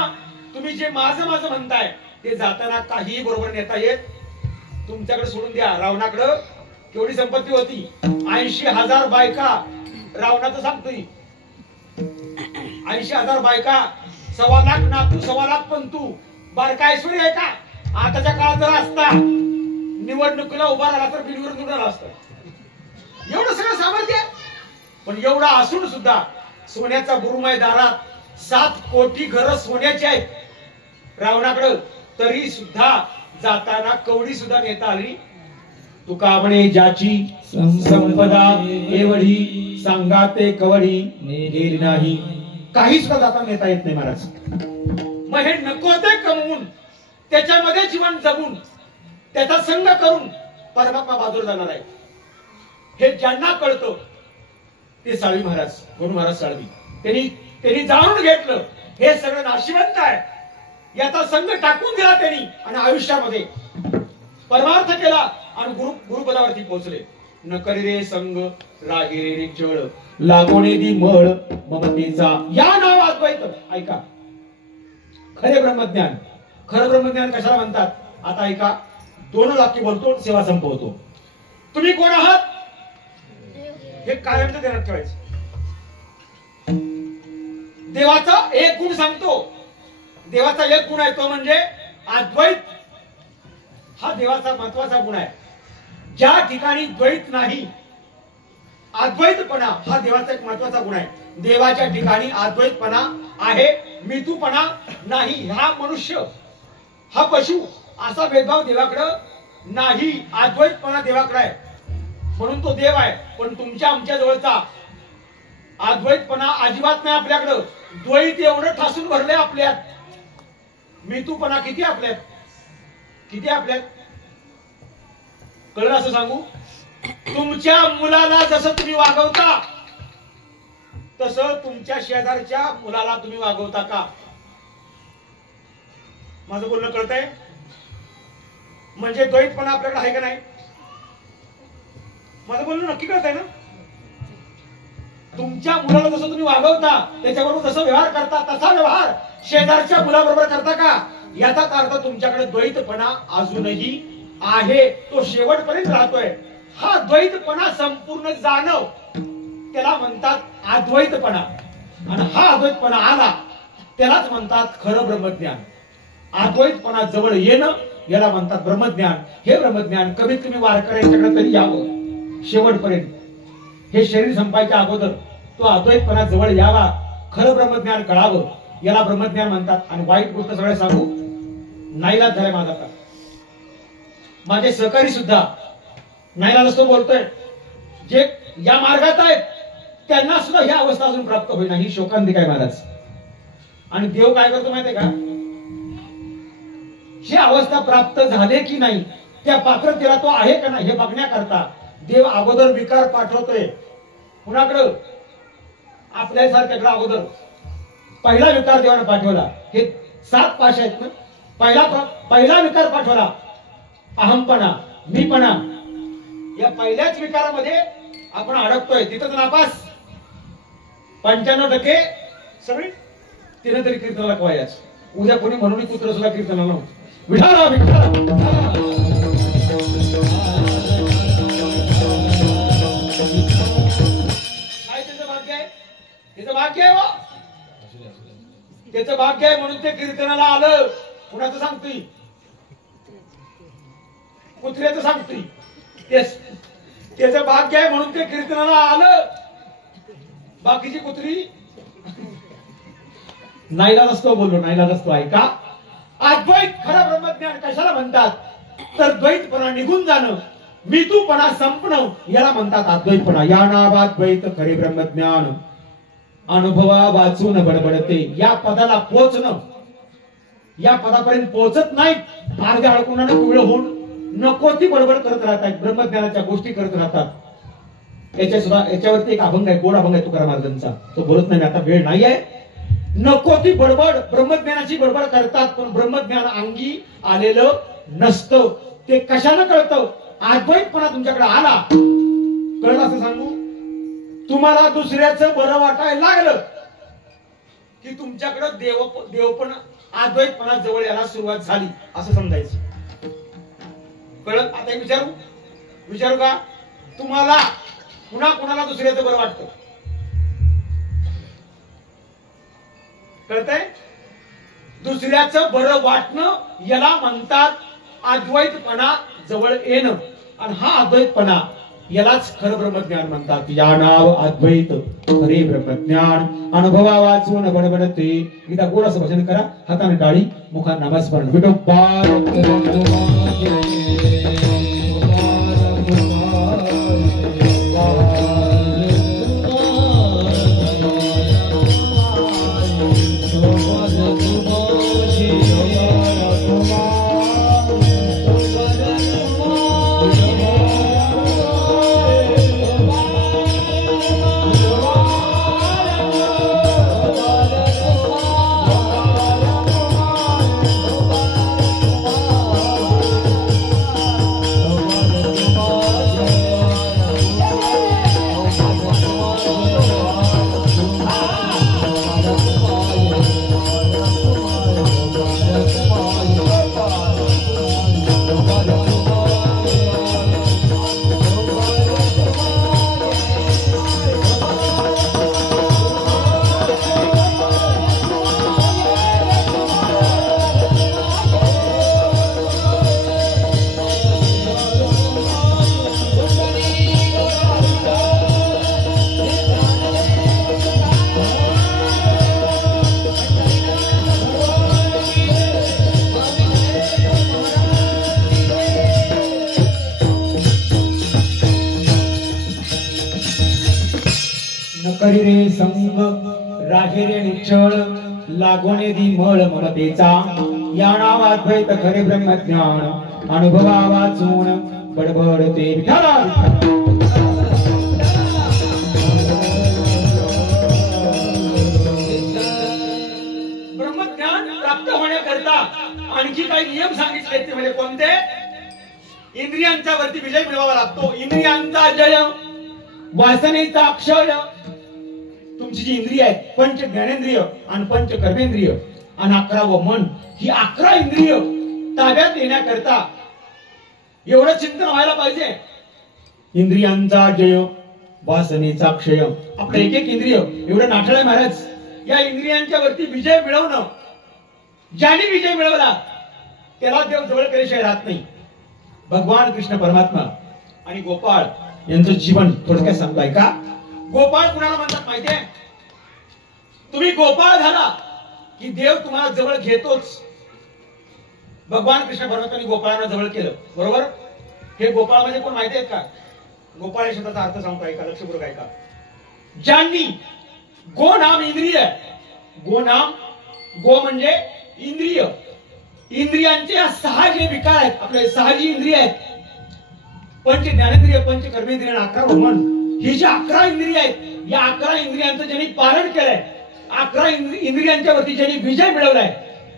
तुम्ही जे माझं माझं म्हणताय ते जाताना काही बरोबर नेता येत. तुमच्याकडे सोडून द्या. रावणाकडे केवढी संपत्ती होती? 80,000 बायका. रावणाचं सांगतोय 80,000 बायका, 1.25 लाख नातू, 1.25 लाख पंतू. बारका ऐश्वर्य आहे का? आताच्या काळात जर असता, निवडणुकीला उभा राहिला तर बिलवर निवडला असता. एवढं सगळं सामर्थ्य. पण एवढा असून सुद्धा सोन्याचा बुरुमाय दारात 7 कोटी घरं सोन्याची आहेत रावणाकडं, तरी सुद्धा जाताना कवडी सुद्धा नेता आली. तुका म्हणे ज्याची संपदा एवढी, सांगा ते कवडी नेली नाही. काही सुद्धा जाता नेता येत नाही महाराज. मग हे नको ते कमवून, त्याच्यामध्ये जीवन जगून, त्याचा संग करून परमात्मा बाजूला जाणार आहे. हे ज्यांना कळतं ते साळवी महाराज, गुरु महाराज साळवी, त्यांनी जाणून घेतलं हे सगळं नाशिवंत आहे. याचा संग टाकून दिला त्यांनी आणि आयुष्यामध्ये परमार्थ केला आणि गुरुपदावरती पोहोचले. न करी रे संग रागे रे जळ, लागोने दी मळ ममतेचा. या नाव अद्वैत. ऐका, खरे ब्रह्मज्ञान. खरं ब्रह्मज्ञान कशाला म्हणतात? आता ऐका, 2 वाक्य बोलतो, सेवा संपवतो. तुम्ही कोण आहात हे कायमचं ध्यानात ठेवायचं. देवाचा एक गुण सांगतो. देवाचा एक गुण आहे तो म्हणजे अद्वैत. हा देवाचा महत्वाचा गुण आहे. ज्या ठिकाणी द्वैत नाही, अद्वैतपणा हा देवाचा एक महत्वाचा गुण आहे. देवाच्या ठिकाणी अद्वैतपणा आहे, मितूपणा नाही. हा मनुष्य, हा पशु असा भेदभाव देवाकडे नाही. अद्वैतपणा देवाकडे आहे, म्हणून तो देव आहे. पण तुमच्या आमच्या जवळचा अद्वैतपणा अजिबात नाही आपल्याकडं. द्वैत एवढं ठासून भरलंय आपल्यात. मितूपणा किती आपल्यात, किती आपल्यात. कळलं असं सांगू? तुमच्या मुलाला जसं तुम्ही वागवता तसं तुमच्या शेजारच्या मुलाला तुम्ही वागवता का? माझं बोलणं कळतंय? म्हणजे द्वैतपणा आपल्याकडे आहे का नाही? माझं बोलणं नक्की कळतंय ना? तुमच्या मुलाला जसं तुम्ही वागवता, त्याच्याबरोबर जसं व्यवहार करता, तसा व्यवहार शेजारच्या मुलाबरोबर करता का? याचा अर्थ तुमच्याकडे द्वैतपणा अजूनही आहे, तो शेवटपर्यंत राहतोय. हा द्वैतपणा संपूर्ण जाणव, त्याला म्हणतात अद्वैतपणा. आणि हा अद्वैतपणा आला त्यालाच म्हणतात खरं ब्रह्मज्ञान. अद्वैतपणा जवळ येणं याला म्हणतात ब्रह्मज्ञान. हे ब्रह्मज्ञान कमीत कमी वारकऱ्यांच्याकडे तरी यावं शेवटपर्यंत. हे शरीर संपायच्या अगोदर तो अद्वैतपणा जवळ यावा, खरं ब्रह्मज्ञान कळावं, याला ब्रह्मज्ञान म्हणतात. आणि वाईट गोष्ट सगळ्या सांगू, नाईलाज झालाय माझा का? माझे सहकारी सुद्धा नाईलाज असतो बोलतोय, जे या मार्गात आहेत त्यांना सुद्धा ही अवस्था अजून प्राप्त होईना. ही शोकांतिक आहे महाराज. आणि देव काय करतो माहितीये का? ही अवस्था प्राप्त झाले की नाही, त्या पात्रतेला तो आहे का नाही हे बघण्याकरता देव अगोदर विकार पाठवतोय. कुणाकडं? आपल्यासारख्याकडे अगोदर पहिला विकार देवाने पाठवला. हे 7 पाश आहेत ना. पहिला विकार पाठवला अहमपणा, मीपणा. या पहिल्याच विकारामध्ये आपण अडकतोय, तिथंच नापास. 95% सगळी तिने तरी कीर्तनाला कवायच. उद्या कोणी म्हणून पुत्र सुद्धा कीर्तनाला नव्हतं. विठाला विठाला काय त्याचं भाग्य आहे? त्याचं भाग्य आहे, त्याचं भाग्य आहे म्हणून ते कीर्तनाला आलं. कुणाचं सांगतोय? कुत्र्याचं सांगतोय. त्याचं भाग्य आहे म्हणून ते कीर्तनाला आलं. बाकीची कुत्री नाईलाज असतो. बोललो नाईलाज असतो. ऐका, अद्वैत खरं ब्रह्मज्ञान कशाला म्हणतात? तर द्वैतपणा निघून जाणं, मी तूपणा संपणं याला म्हणतात अद्वैतपणा. या नावात द्वैत खरे ब्रह्मज्ञान अनुभवा वाचून बडबडते. या पदाला पोचणं, या पदापर्यंत पोहोचत नाही. अर्ध्या अडकुणाने पिवळ होऊन नको ती बडबड करत राहतात, ब्रह्मज्ञानाच्या गोष्टी करत राहतात. याच्यावरती एक अभंग आहे, गोड अभंग आहे तुकाराम महाराजांचा. तो बोलत नाही, आता वेळ नाही आहे. नको ती बडबड, ब्रह्मज्ञानाची बडबड करतात, पण ब्रह्मज्ञान अंगी आलेलं नसतं. ते कशानं कळतं? अद्वैतपणा तुमच्याकडे आला. कळलं असं सांगू? तुम्हाला दुसऱ्याचं बरं वाटायला लागलं की तुमच्याकडे देवपणा, अद्वैतपणा जवळ यायला सुरुवात झाली असं समजायचं. कळत? आता विचारू का? तुम्हाला कुणाला दुसऱ्याचं बरं वाटतं? कळतंय? दुसऱ्याचं बरं वाटणं याला म्हणतात अद्वैतपणा जवळ येणं. आणि हा अद्वैतपणा यालाच खरं ब्रह्मज्ञान म्हणतात. या नाव अद्वैत खरे ब्रह्मज्ञान अनुभवा वाचून बडबडते. एकदा गोडाचं भजन करा, हाताने टाळी, मुखात नामस्मरण. विठोबा करी रे संग रागे रे निश्चळ लागोने दी मळ ममतेचा. या नावात द्वैत खरे ब्रह्मज्ञान अनुभवा वाचून बडबडते. विठाला आणखी काही नियम सांगितले ते म्हणजे कोणते? इंद्रियांच्या वरती विजय मिळवावा लागतो. इंद्रियांचा जय, वासनेचा अक्षय. तुमची जी इंद्रिय आहेत, पंच ज्ञानेंद्रिय आणि पंच कर्मेंद्रिय आणि 11 मन, ही 11 इंद्रिय ताब्यात येण्याकरता एवढं चिंतन व्हायला पाहिजे. इंद्रियांचा जय, वासनेचा क्षय. आपलं एक एक इंद्रिय एवढं नाठळय महाराज. या इंद्रियांच्या वरती विजय मिळवणं, ज्याने विजय मिळवला त्याला देव जवळ केल्याशिवाय राहत नाही. भगवान कृष्ण परमात्मा आणि गोपाळ यांचं जीवन थोडक्यात सांगताय का? गोपाळ कुणाला म्हणतात माहितीये? तुम्ही गोपाळ झाला की देव तुम्हाला जवळ घेतोच. भगवान कृष्ण परमात्माने गोपाळांना जवळ केलं, बरोबर? हे गोपाळ म्हणजे कोण माहिती आहेत का? गोपाळ या शब्दाचा अर्थ सांगताय का? लक्षपूर्वक ऐका. ज्यांनी गो नाम इंद्रिय, गो नाम, गो म्हणजे इंद्रिय, इंद्रियांचे 6 जे विकार आहेत, आपले 6 जी इंद्रिय आहेत, पंच ज्ञानेंद्रिय, पंच कर्मेंद्रिय आणि 11 मन, ही जी 11 इंद्रिय आहेत, या 11 इंद्रियांचं ज्यांनी पालन केलंय, 11 इंद्रियांच्या वरती ज्यांनी विजय मिळवलाय,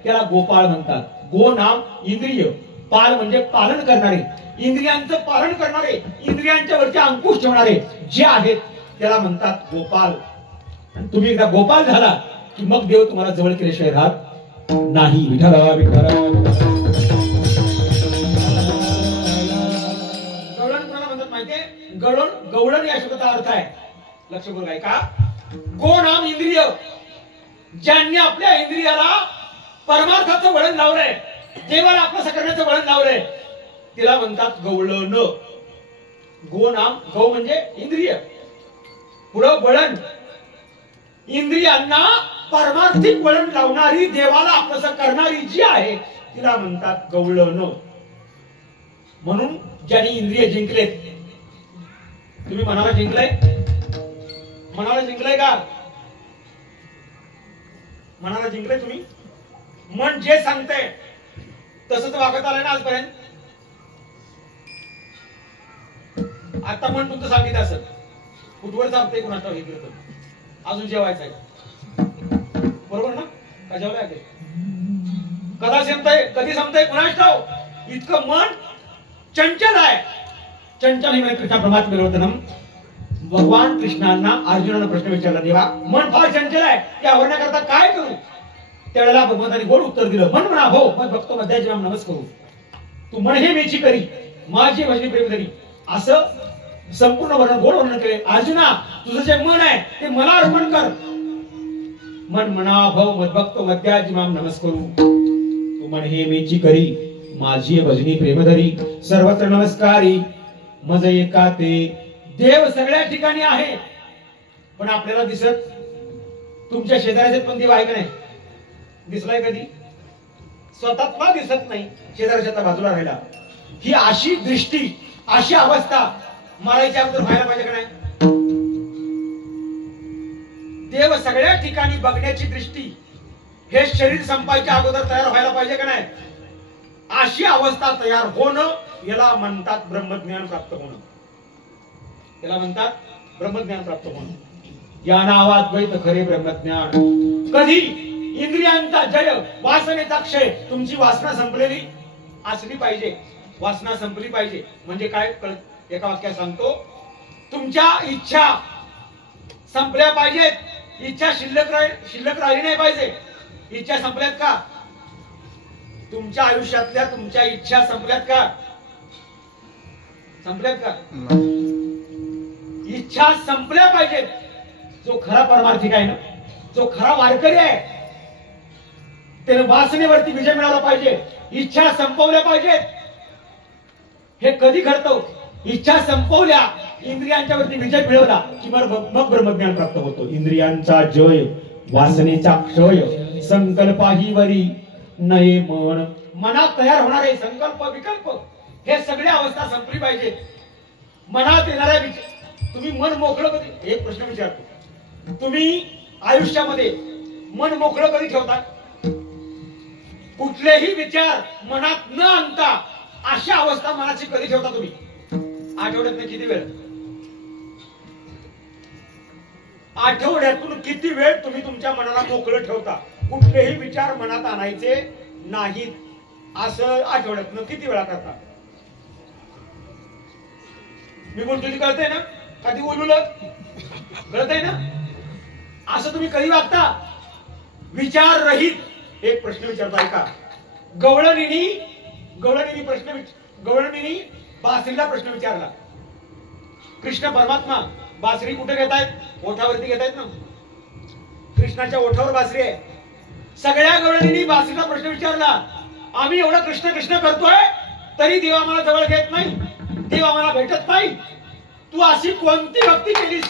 त्याला गोपाळ म्हणतात. गो नाम इंद्रिय, पाल म्हणजे पालन करणारे, इंद्रियांचं पालन करणारे, इंद्रियांच्या वरती अंकुश ठेवणारे जे आहेत त्याला म्हणतात गोपाल. तुम्ही एकदा गोपाल झाला की मग देव तुम्हाला जवळ केल्याशिवाय राहत नाही. विठ्ठला विठ्ठला. गवळण कोणाला म्हणतात माहितीये? गवळण या शब्दाचा अर्थ आहे, लक्षपूर्वक ऐका. गो नाम इंद्रिय, ज्यांनी आपल्या इंद्रियाला परमार्थाचं वळण लावलंय, देवाला आपलं करण्याचं वळण लावलंय, तिला म्हणतात गवळण. गो नाम, गौ म्हणजे इंद्रिय, पुढं वळण, इंद्रियांना परमार्थिक वळण लावणारी, देवाला आपलं करणारी जी आहे तिला म्हणतात गवळण. म्हणून ज्यांनी इंद्रिय जिंकलेत, तुम्ही मनाला जिंकलंय? मनाला जिंकलंय का? मनाला जिंकलंय तुम्ही? मन जे सांगतंय तसंच वागत आलंय ना आजपर्यंत? आता मन तुमचं सांगितलं असं कुठवर सांगतंय कुणाचा हे करत, अजून जेवायचं आहे, बरोबर ना? का जेवलाय? कधी संपतंय कुणाच ठाव? इतकं मन चंचल आहे. चंचल हे कृष्ण परमात्मा होतं. भगवान कृष्णांना अर्जुनानं प्रश्न विचारला, देवा मन फार चंचल आहे, ते आवरण्याकरता काय करू? त्यावेळेला भगवंतांनी गोड उत्तर दिलं, मन म्हणा हो मग भक्त मध्याची नाम नमस् करू. तू मन हे मेची करी, माझी भजनी प्रेम करी, असं संपूर्ण वर्णन, गोड वर्णन केले. अर्जुना तुझं जे मन आहे ते मला अर्पण कर. मन म्हणा भव मद्भक्त मध्याची नाम नमस् करू. तू मन हे मेची करी, माझी भजनी प्रेमधरी, सर्वत्र नमस्कारी मज एका ते. देव सगळ्या ठिकाणी आहे पण आपल्याला दिसत. तुमच्या शेजाऱ्याचे पण देव आहे का नाही? दिसलाय कधी? स्वतःला दिसत नाही, शेजाऱ्याच्या बाजूला राहिला. ही अशी दृष्टी, अशी अवस्था मारायच्या अगोदर व्हायला पाहिजे का नाही? देव सगळ्या ठिकाणी बघण्याची दृष्टी हे शरीर संपायच्या अगोदर तयार व्हायला पाहिजे का नाही? अशी अवस्था तयार होणं याला म्हणतात ब्रह्मज्ञान प्राप्त होणं. याला म्हणतात ब्रह्मज्ञान प्राप्त होणं. या नावात द्वैत खरे ब्रह्मज्ञान. कधी इंद्रियांचा जय, वासनेचा क्षय. तुमची वासना संपलेली असली पाहिजे, वासना संपली पाहिजे. म्हणजे काय? एका वाक्यात सांगतो, तुमच्या इच्छा संपल्या पाहिजेत. इच्छा शिल्लक राहिली नाही पाहिजे. इच्छा संपल्यात का? तुमच्या आयुष्यातल्या तुमच्या इच्छा संपल्यात का? संपल्यात का? इच्छा संपल्या पाहिजेत. जो खरा परमार्थिक आहे ना, जो खरा वारकरी आहे, त्याने वासनेवरती विजय मिळवला पाहिजे, इच्छा संपवल्या पाहिजेत. हे कधी घडतं? इच्छा संपवल्या, इंद्रियांच्या वरती विजय मिळवला की मग ब्रह्मज्ञान प्राप्त होतो. इंद्रियांचा जय, वासनेचा क्षय, संकल्पाही वरी नये मन. मनात तयार होणारे संकल्प विकल्प हे सगळ्या अवस्था संपली पाहिजे. मनात येणाऱ्या तुम्ही मन मोकळं कधी? एक प्रश्न विचारतो, तुम्ही आयुष्यामध्ये मन मोकळं कधी ठेवता? कुठलेही विचार मनात न आणता अशा अवस्था मनाची कधी ठेवता तुम्ही? आठवड्यातून किती वेळ? आठवड्यातून किती वेळ तुम्ही तुमच्या मनाला मोकळं ठेवता? कुठलेही विचार मनात आणायचे नाहीत असं आठवड्यातनं किती वेळा करता? मी बोलतो ती कळतंय ना? कधी बोलूलं कळतंय ना? असं तुम्ही कधी वागता? विचार रहित एक प्रश्न विचारताय का? गवळणीनी बासरीला प्रश्न विचारला. कृष्ण परमात्मा बासरी कुठे घेतायत? ओठावरती घेतायत ना. कृष्णाच्या ओठावर बासरी आहे. सगळ्या गवळणींनी बासरीला प्रश्न विचारला, आम्ही एवढा कृष्ण कृष्ण करतोय तरी देव आम्हाला जवळ घेत नाही, देव आम्हाला भेटत नाही. तू अशी कोणती भक्ती केलीस?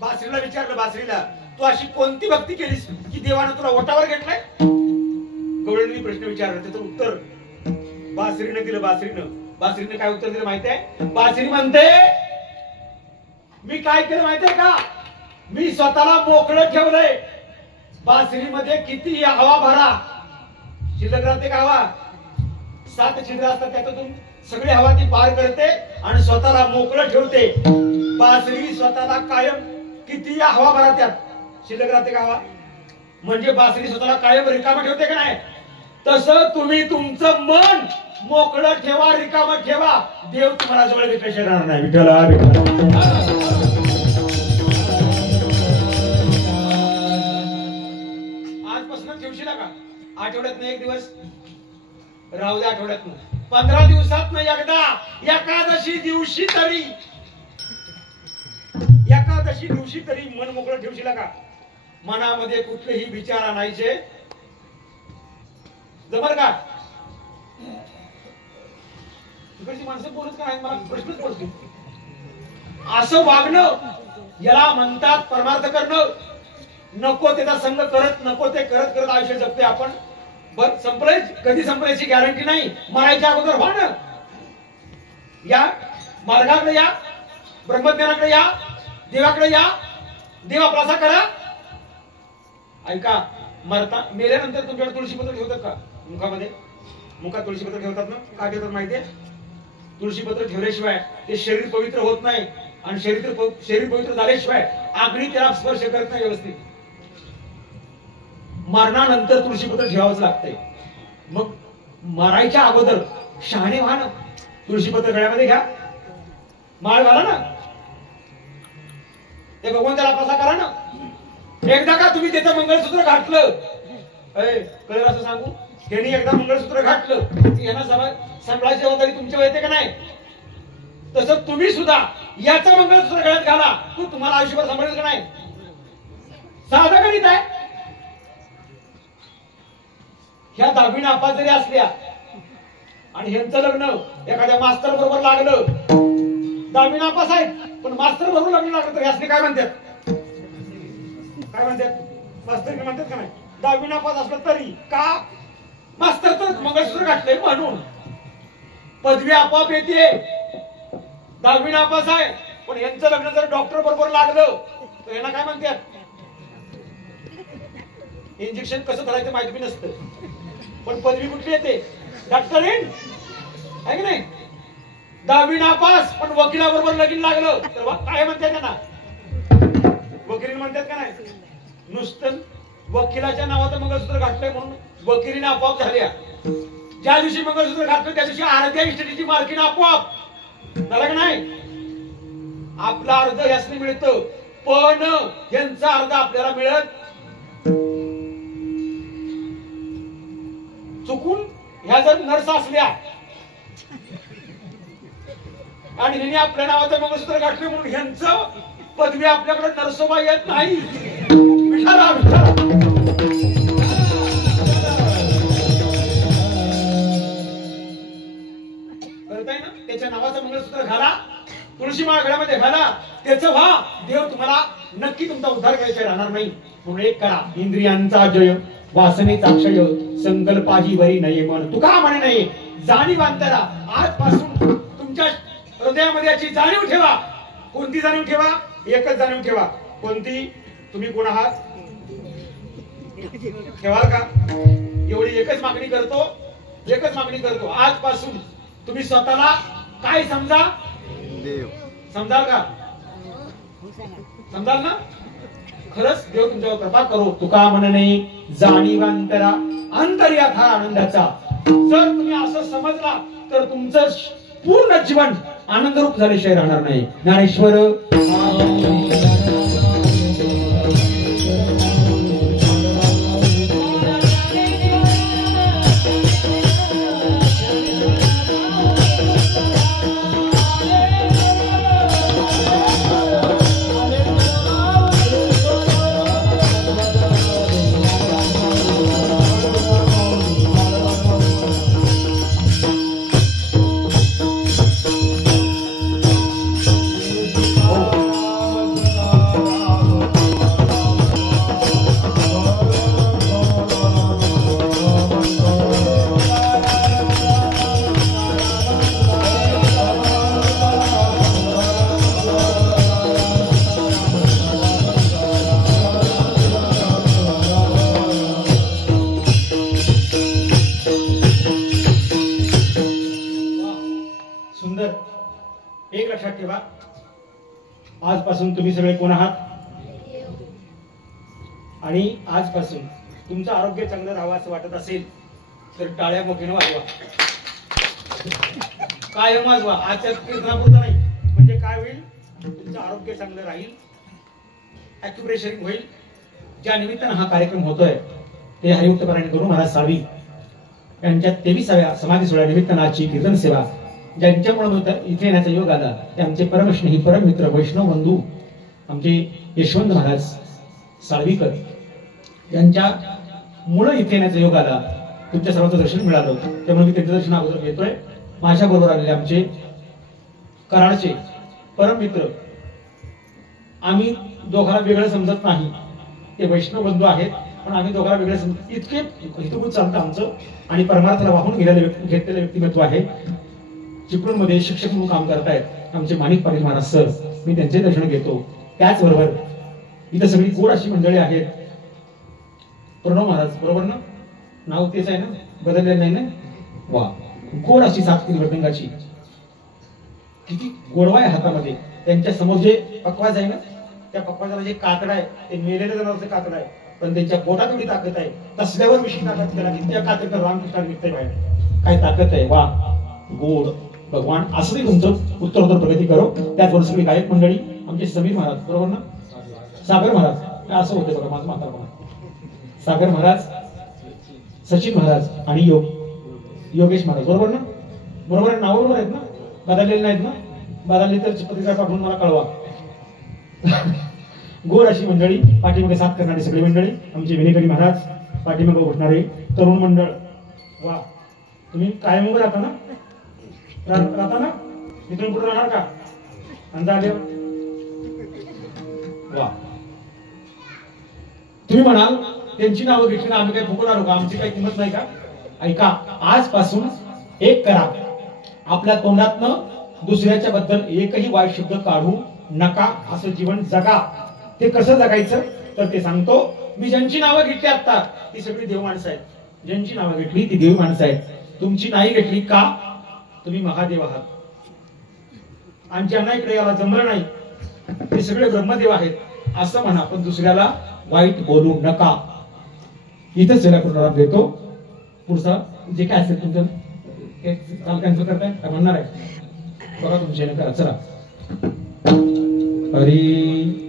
बासरीला विचारलं, बासरीला तू अशी कोणती भक्ती केलीस की देवानं तुला ओठावर घेतलाय? गवळणींनी प्रश्न विचारला, त्याचं उत्तर बासरीनं दिलं. बासरीनं काय उत्तर दिलं माहितीये? बासरी म्हणते, मी काय केलं माहितीये का? मी स्वतःला मोकळं ठेवलंय. बासरीमध्ये किती हवा भरा, शिल्लक राहते का हवा? 7 छिद्र असतात, त्यातून सगळी हवा ती पार करते आणि स्वतःला मोकळं ठेवते. बासरी स्वतःला कायम किती हवा भरा त्यात शिल्लक राहते का हवा? म्हणजे बासरी स्वतःला कायम रिकामं ठेवते का नाही? तसं तुम्ही तुमचं मन मोकळं ठेवा, रिकामं ठेवा, देव तुम्हाला जवळ घेतल्याशिवाय राहणार नाही. विठ्ठला आजपासून ठेवशीला का? आठवड्यातनं एक दिवस राहू दे, आठवड्यातनं 15 दिवसात एकदा एकादशी दिवशी तरी मन मोकळं ठेवशीला का? मनामध्ये कुठलेही विचार आणायचे जमर का? तिकडची माणसं बोलत का नाही? मला प्रश्नच पडतो. असं वागणं याला म्हणतात परमार्थ करणं. नको त्याचा संग करत, नको ते करत करत आयुष्य जगतोय आपण. बरं, संपलंय? कधी संपल्याची गॅरंटी नाही. मरायच्या अगोदर व्हा ना. या मार्गाकडे या, ब्रह्मज्ञानाकडे या, देवाकडे या, देव आपला करा. ऐका, मरता मेल्यानंतर तुमच्याकडे तुळशीपत्र ठेवतात का? मुखात तुळशीपत्र ठेवतात ना? का ठेवतात माहितीये? तुळशीपत्र ठेवल्याशिवाय ते शरीर पवित्र होत नाही, आणि शरीर पवित्र झाल्याशिवाय अग्नी त्याला स्पर्श करत नाही व्यवस्थित. मरणानंतर तुळशीपत्र ठेवावंच लागतंय. मग मरायच्या अगोदर शहाणे व्हा ना. तुळशीपत्र गळ्यामध्ये घ्या, माळ घाला ना, ते भगवंताला प्रसाद करा ना. एकदा का तुम्ही त्याचं मंगळसूत्र घातलं, कळलं असं सांगू, यांनी एकदा मंगळसूत्र घातलं, यांना सांभाळायची जबाबदारी तुमच्यावर येते का नाही? तसं तुम्ही सुद्धा याचं मंगळसूत्र गळ्यात घाला, तू तुम्हाला आयुष्यभर सांभाळेल का नाही? साधं गणित आहे. ह्या 10वी नापास जरी असल्या आणि ह्यांचं लग्न एखाद्या मास्तर बरोबर लागलं, 10वी नापास आहेत पण मास्तर बरोबर लग्न लागलं तर ह्यासनी काय म्हणतात? काय म्हणतात? मास्तर म्हणतात का नाही? 10वी नापास असलं तरी का? मास्तर तर मंगळसूत्र घातलंय म्हणून. पदवी आपोआप येते. 10वी नापास आहे पण यांचं लग्न जर डॉक्टर बरोबर लागलं तर यांना काय म्हणतात? इंजेक्शन कसं करायचं माहिती नसतं, पण पदवी कुठली येते? डॉक्टरीन आहे की नाही? 10वी नापास पण वकिलाबरोबर लगीन लागलं तर काय म्हणतात त्यांना? वकील म्हणतात का नाही? नुसतं वकिलाच्या नावाचं मंगळसूत्र घातलंय म्हणून वकिलीने आपोआप झाल्या. ज्या दिवशी मंगळसूत्र घातलं त्या दिवशी अर्ध्या इस्टेटीची मालकीण आपोआप झाला का नाही? आपला अर्ध यासने मिळतं, पण यांचा अर्ध आपल्याला मिळत. चुकून ह्या जर नर्स असल्या आणि यांनी आपल्या नावाचं मंगळसूत्र घातले म्हणून ह्यांचं पदवी आपल्याकडे नरसोबा येत नाही. विचारा करताय ना? त्याच्या नावाचं मंगळसूत्र घाला, तुळशी माळ गळ्यामध्ये घाला, त्याचं व्हा, देव तुम्हाला नक्की तुमचा उद्धार करायचा राहणार नाही. म्हणून एक करा, इंद्रियांचा जय, वासनेचा क्षय, संकल्पाही वरी नये मन. तुका म्हणे नाही, जाणीव अंतरा. आजपासून तुमच्या हृदयामध्ये याची जाणीव ठेवा. कोणती जाणीव ठेवा? एकच जाणीव ठेवा. कोणती? तुम्ही कोण आहात? ठेवाल का? एवढी एकच मागणी करतो. आजपासून तुम्ही स्वतःला काय समजा? देव समजाल का? समजाल ना? खरंच देव तुमच्यावर कृपा करो. तुका म्हणणे जाणीवांतरा अंतर्याथा आनंदाचा. जर तुम्ही असं समजला तर तुमचं पूर्ण जीवन आनंदरूप झाल्याशिवाय राहणार नाही. ज्ञानेश्वर एक लक्षात ठेवा. आजपासून तुम्ही सगळे कोण आहात? आणि आजपासून तुमचं आरोग्य चांगलं राहावं असं वाटत असेल तर टाळ्या मोठ्याने वाजवा. कायम वाजवा. आजच्या कीर्तनापुरता नाही. म्हणजे काय होईल? तुमचं आरोग्य चांगलं राहील, ॲक्युप्रेशरिंग होईल. ज्या निमित्तानं हा कार्यक्रम होतोय ते हरिभक्त पारायण गुरु महाराज साळवी यांच्या 23व्या समाधी सोहळ्या निमित्तानं आजची कीर्तन सेवा ज्यांच्यामुळे इथे येण्याचा योग आला ते आमचे परमस्नेही परम मित्र वैष्णव बंधू आमचे यशवंत महाराज साळवीकर यांच्या मुळे इथे येण्याचा योग आला. तुमच्या सर्वांचं दर्शन मिळालं त्यामुळे मी त्यांचं दर्शन अगोदर घेतोय. माझ्या बरोबर आलेले आमचे कराडचे परम मित्र, आम्ही दोघांना वेगळं समजत नाही. ते वैष्णव बंधू आहेत पण आम्ही दोघांना वेगळं समजत. इतके हितगुज चालतं आमचं आणि परमार्थाला वाहून घेतलेलं व्यक्तिमत्व आहे. चिपळूणमध्ये शिक्षक म्हणून काम करतायत आमचे माणिक पाटील महाराज सर. मी त्यांचे दर्शन घेतो. त्याचबरोबर इथं सगळी गोड अशी मंडळी आहेत. प्रणव महाराज बरोबर ना? नाव तेच आहे ना? बदललेलं नाही ना? वा, गोड अशी साथ केली वर्तंगाची. किती गोडवा आहे हातामध्ये. त्यांच्या समोर जे पकवाज आहे ना, त्या पकवाजाला जे कातड आहे ते मेलेल्या जनावरचं कातड आहे पण त्यांच्या पोटात एवढी ताकद आहे. तसल्यावर विषयी ताकद केला की त्या कातडीला रामकृष्ण निघतंय बाहेर. काय ताकद आहे. वा, गोड भगवान असंही तुमचं उत्तरोत्तर प्रगती करो. त्याचबरोबर सगळी गायक मंडळी आमचे समीर महाराज बरोबर ना? सागर महाराज असं होते बघा माझं म्हातारपणा. सागर महाराज, सचिन महाराज आणि योगेश महाराज बरोबर ना? बरोबर आहे. नाव बरोबर आहेत ना? बदललेले नाहीत ना? बदलले तर पत्रिका पाठवून मला कळवा. गोड अशी मंडळी, पाठीमागे साथ करणारी सगळी मंडळी, आमचे विनेकरी महाराज, पाठीमागे उठणारे तरुण मंडळ. वा, तुम्ही कायम उभं राहता ना? राहता ना? इथून पुढे राहणार का? अंदाज. वा, तुम्ही म्हणाल त्यांची नावं घेतली ना आम्ही काही फुकट आलो का? आमची काही किंमत नाही का? ऐका, आजपासून एक करा. आपल्या तोंडातनं दुसऱ्याच्या बद्दल एकही वाईट शब्द काढू नका. असं जीवन जगा. ते कसं जगायचं तर ते सांगतो. मी ज्यांची नावं घेतली आता ती सगळी देव माणसं आहेत. ज्यांची नावं घेतली ती देव माणसं आहेत. तुमची नाही घेतली का? तुम्ही महादेव आहात. आणि ज्यांना इकडे याला जमलं नाही ते सगळे ब्रह्मदेव आहेत असं म्हणा पण दुसऱ्याला वाईट बोलू नका. इथंच सेवा करून देतो. पुढचा जे काय असेल तुमचं काल कॅन्सल करताय काय म्हणणार आहे बघा तुमच्या करा. चला हरी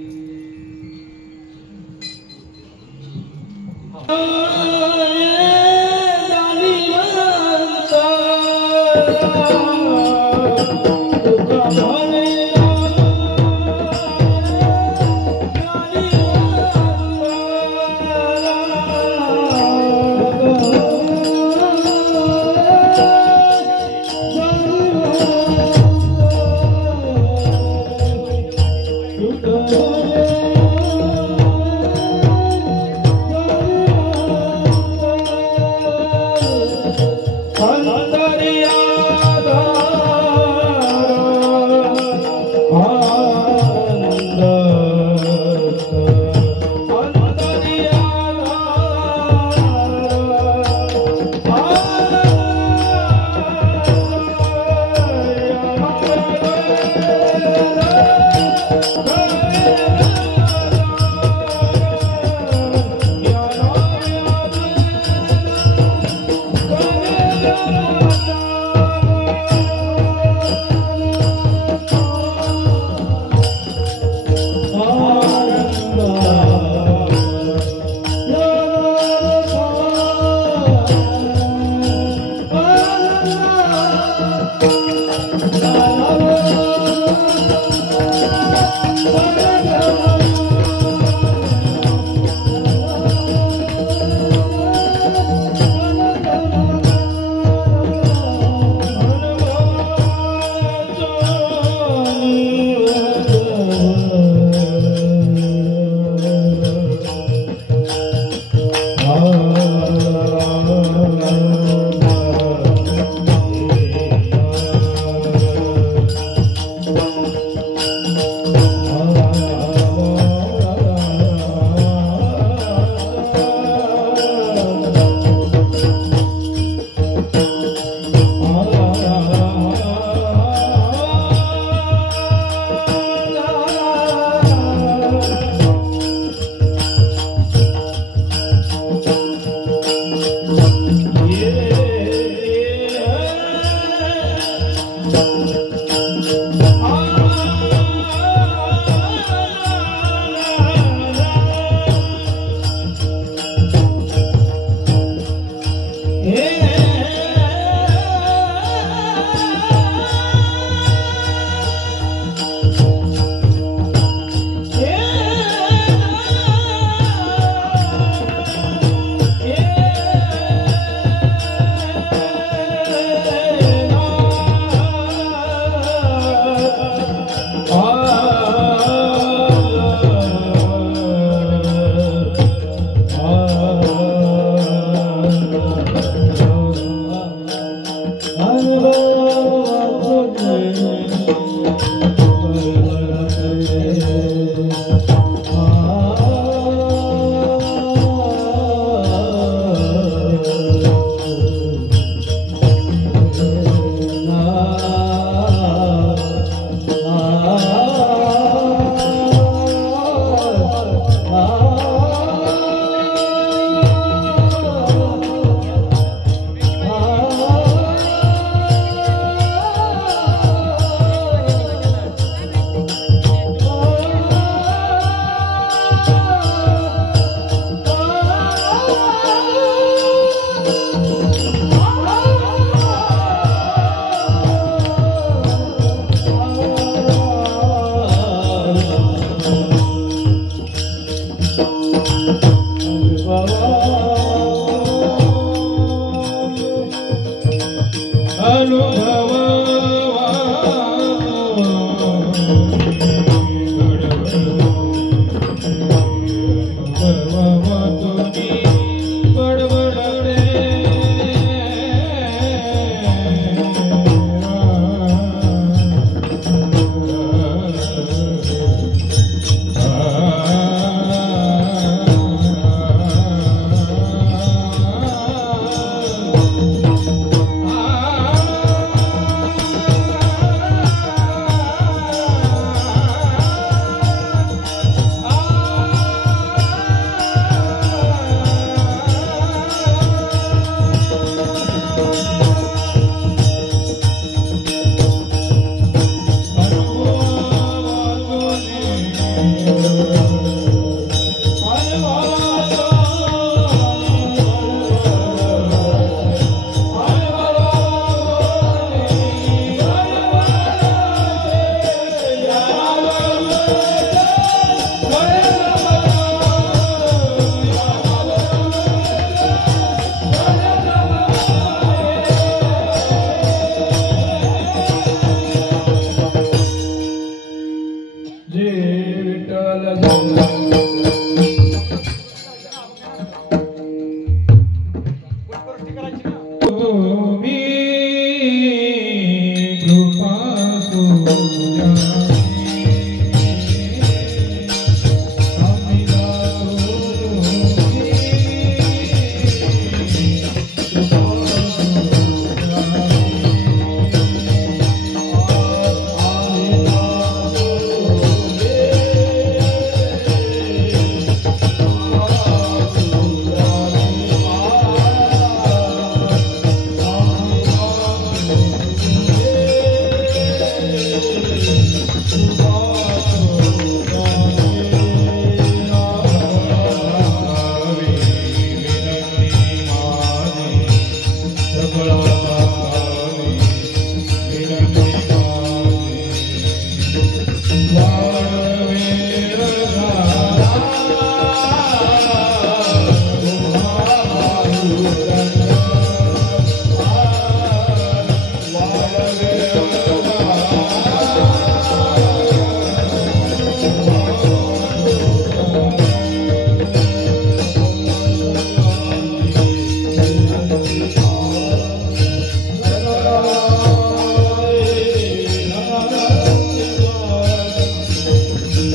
Good.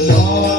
Oh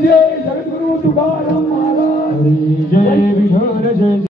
जय जगद्गुरु तुकाराम महाराज जय विठोर जय